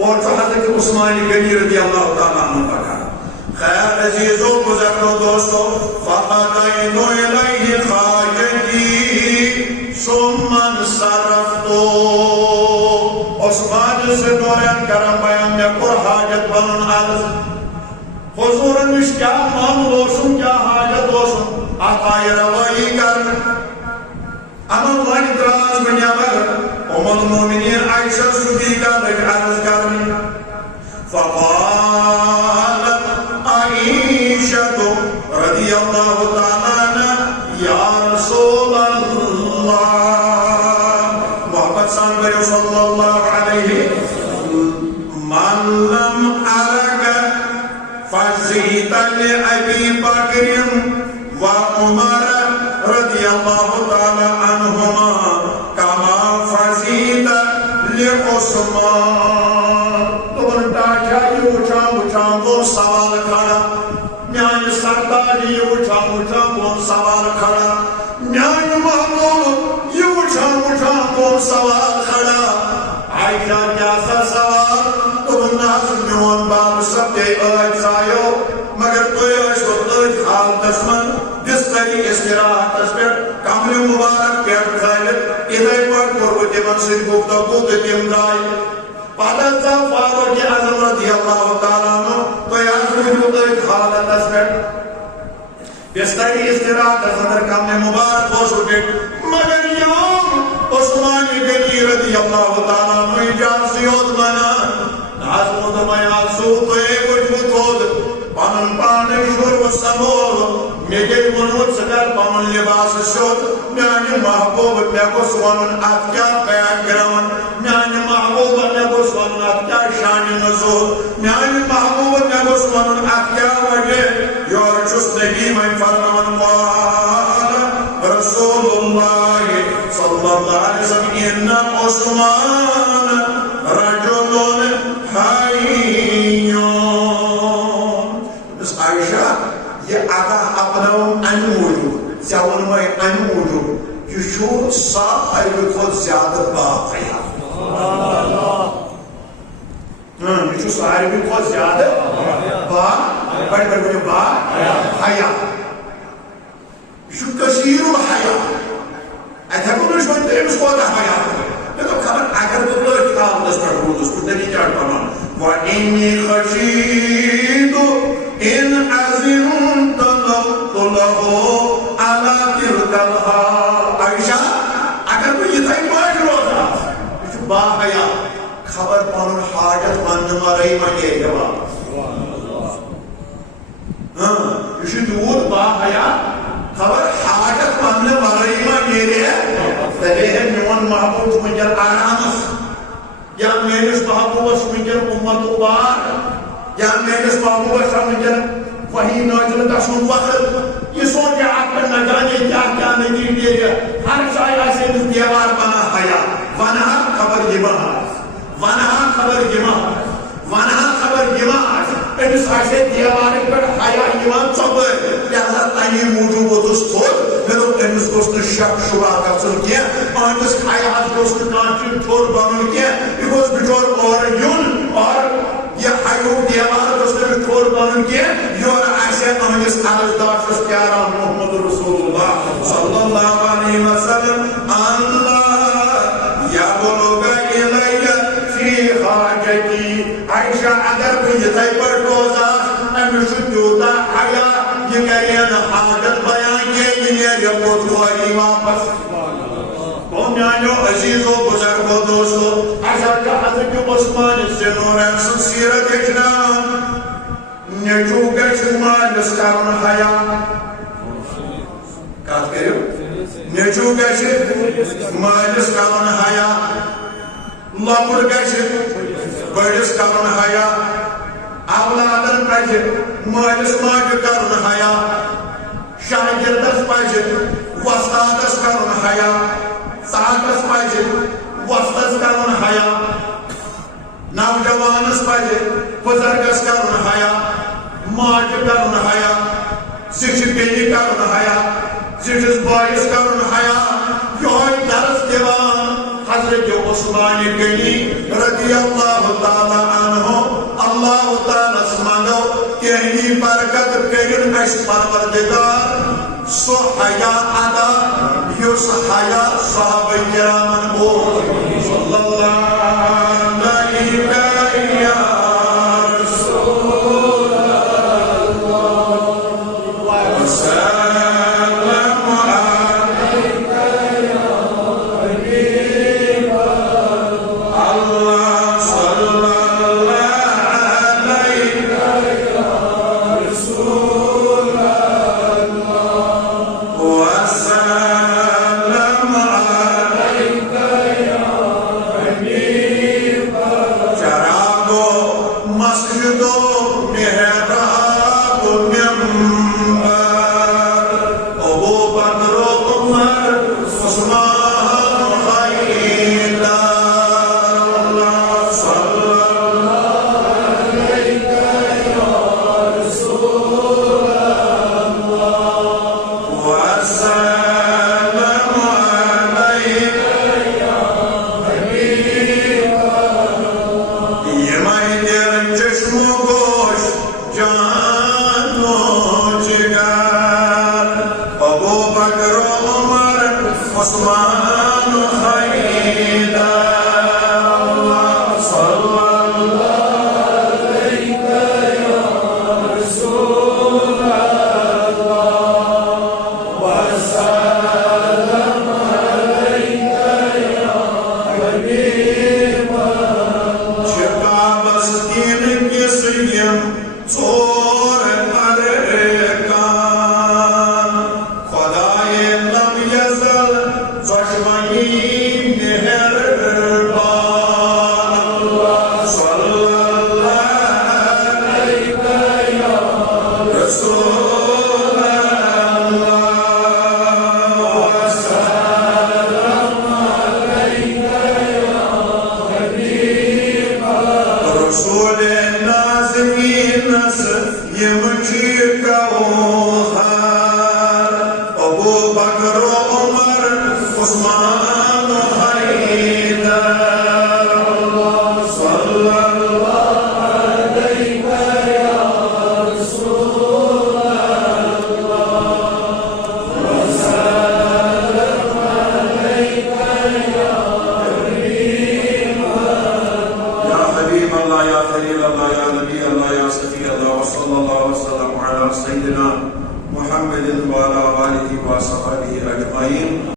اور جو حضرت عثمان غنی رضی اللہ تعالیٰ عنہ بکا خیر عزیزو بزرگو دوستو فقضیت الیہ حاجتی ثم انصرفتو عثمان سے نورین کرم بیان میں پر حاجت بنن عرض حضور نش کیا معاملوشن کیا حاجت ہوشن عطائی روائی کر اما وانی دراز بنیا بگر ام المومنین عائشہ صدیقہ لگ عرض کرنی فقالت عائشة رضی اللہ تعالیٰ یا رسول اللہ محمد صلی اللہ علیہ من لم ارگ فزیت لأبی بکر و عمر رضی اللہ تعالیٰ عنہما کما فزیت لعثمان وہ سوال کھڑا میان سردار یہ اٹھا وہ سوال کھڑا میان محبوب یہ اٹھا وہ سوال کھڑا عائشہ کیا سا سوال تم ناظر میون باب سب دے آج سایو مگر کوئی آج کو آج حال دشمن بستری استراحت اسپر کامل مبارک پیٹ خیلت ادھائی پر قرب دیمن سے گفتہ کو دیم دائی پادت سا فاروق اعظم رضی اللہ تعالیٰ عنہ تو یازمی مدرک حالت اسپر بستری استراحت اندر کامل مبارک ہو سکے مگر یوم عثمان غنی رضی اللہ تعالیٰ عنہ اجازی ہوت منا نازم دمائیات سوت تو ایک وجود ہود پانن پانے شور و سمور میگے منوت سکر پانن لباس شد میانہ محبوب مے گوس ونن ات کیا بیک گراؤنڈ میانہ محبوب مے گوس ونن ات کیا شان نزول میانہ محبوب مے گوس ونن ات کیا وجہ یور چھس نبی وۄنۍ فرمان قال رسول اللہ صلی اللہ علیہ وسلم ان عثمان رجل حی عائشہ یہ ادا اپناؤ امہ موجود ژےٚ ووٚنمے امہ موجود یہ چھُ ساروی کھۄتہٕ زیادٕ باحیا یہ چھُ ساروی کھۄتہٕ زیادٕ بڑھ ؤنِو باحیا یہ چھُ کثیر الحیا اتہِ ہٮ۪کو نہٕ أسۍ ؤنِتھ أمِس کوتاہ حیا مےٚ دوٚپ خبر اگر بہٕ تٔتھۍ عالمس پٮ۪ٹھ روٗدُس نبی کیٛاہ چھُ فرمان وَإِنِّی خَشِیتُ إِنْ عَزِمْتَ نَبْتُ لَهُ عَلَى تِلْكَ الْحَالِ عائشہ اگر بہٕ یِتھَے پٲٹھۍ روزٕ یہِ چھُ باحیا خبر پنُن حاجت وننہٕ ورٲے ما نیرِ واپس یہ چھُ تیوٗت باحیا خبر حاجت وننہٕ ورٲے ما نیرِ دپے ہے میون محبوب چھُ وٕنکٮ۪ن آرامس یا میٲنِس محبوبس چھُ وٕنکٮ۪ن اُمتُک بار یا میٲنِس محبوبس چھُ وٕنکٮ۪ن وحی نازل گژھُن وقت یہ سونچے اتھ پٮ۪ٹھ نہ جانے کیا کیا نتیجہ نیرِ ہر جایہِ آسہِ أمِس دیوار بنان حیا ونہا خبر یہِ ما آسہِ ونہا خبر یہِ ما آسہِ ونہا خبر یہِ ما آسہِ أمِس آسہِ دیوارٕ پٮ۪ٹھ حیا یِوان ژۄپٲرۍ لہذا تمی موٗجوٗب ووتُس تھوٚد مےٚ دوٚپ أمِس گوٚژھ نہٕ شک شُبہ گژھُن کینٛہہ أہنٛدِس حیاہس گوٚژھ نہٕ کانٛہہ چیٖز ٹھوٚر بنُن کینٛہہ یہِ گوٚژھ بِچور اورٕ یُن اور یہ حیوٗ دیوار گوٚژھ نہٕ أمِس ٹھوٚر بنُن کینٛہہ یورٕ آسہِ أہنٛدِس عرض داشس پیاران محمد رسول اللہ صلی اللہ علیہ وسلم اللہ یبلغ الیہ فی حاجتی عائشہ اگر بہٕ یِتھَے پٲٹھۍ روزہس أمِس چھُ تیوٗتاہ حیا یہ کرے نہ حاجت بیان کینٛہہ یہِ نیرِ پوٚت گوری واپس او میانیو عزیزو بزرگو دوستو اَسہِ حظ چھُ حضرت عثمان ذِنُورین سٕنٛز سیٖرت ہیٚچھناوان نیٚچوٗ گژھِ مٲلِس کرُن حیا کتھ کٔرِو نیٚچوٗ گژھِ مٲلِس کرُن حیا لۄکُٹ گژھِ بٔڑِس کرُن حیا اولادن پزِ مٲلِس ماجہِ کرُن حیا شاگردس پزِ وۄستادس کرُن حیا ژاٹس پزِ وۄستس کرُن حیا نوجوانس پزِ بُزرگس کرُن حیا ماجہِ کرُن حیا زِٹھِ بیٚنہِ کرُن حیا زِٹھِس بٲیِس کرُن حیا یِہوٚے درس دِوان حضرت عثمان غنی رضی اللہ تعالیٰ عنہ اللہ تعالیٰ منگو کہنی برکت کرن اس پروردگار سو حیا ادا یس حیا صحابہ کرامن بول صلی اللہ علیہ یا رسول اللہ وسلم خدای لم یزل يا سفي الله وصلى الله وسلم على سيدنا محمد وعلى آله وصحبه أجمعين.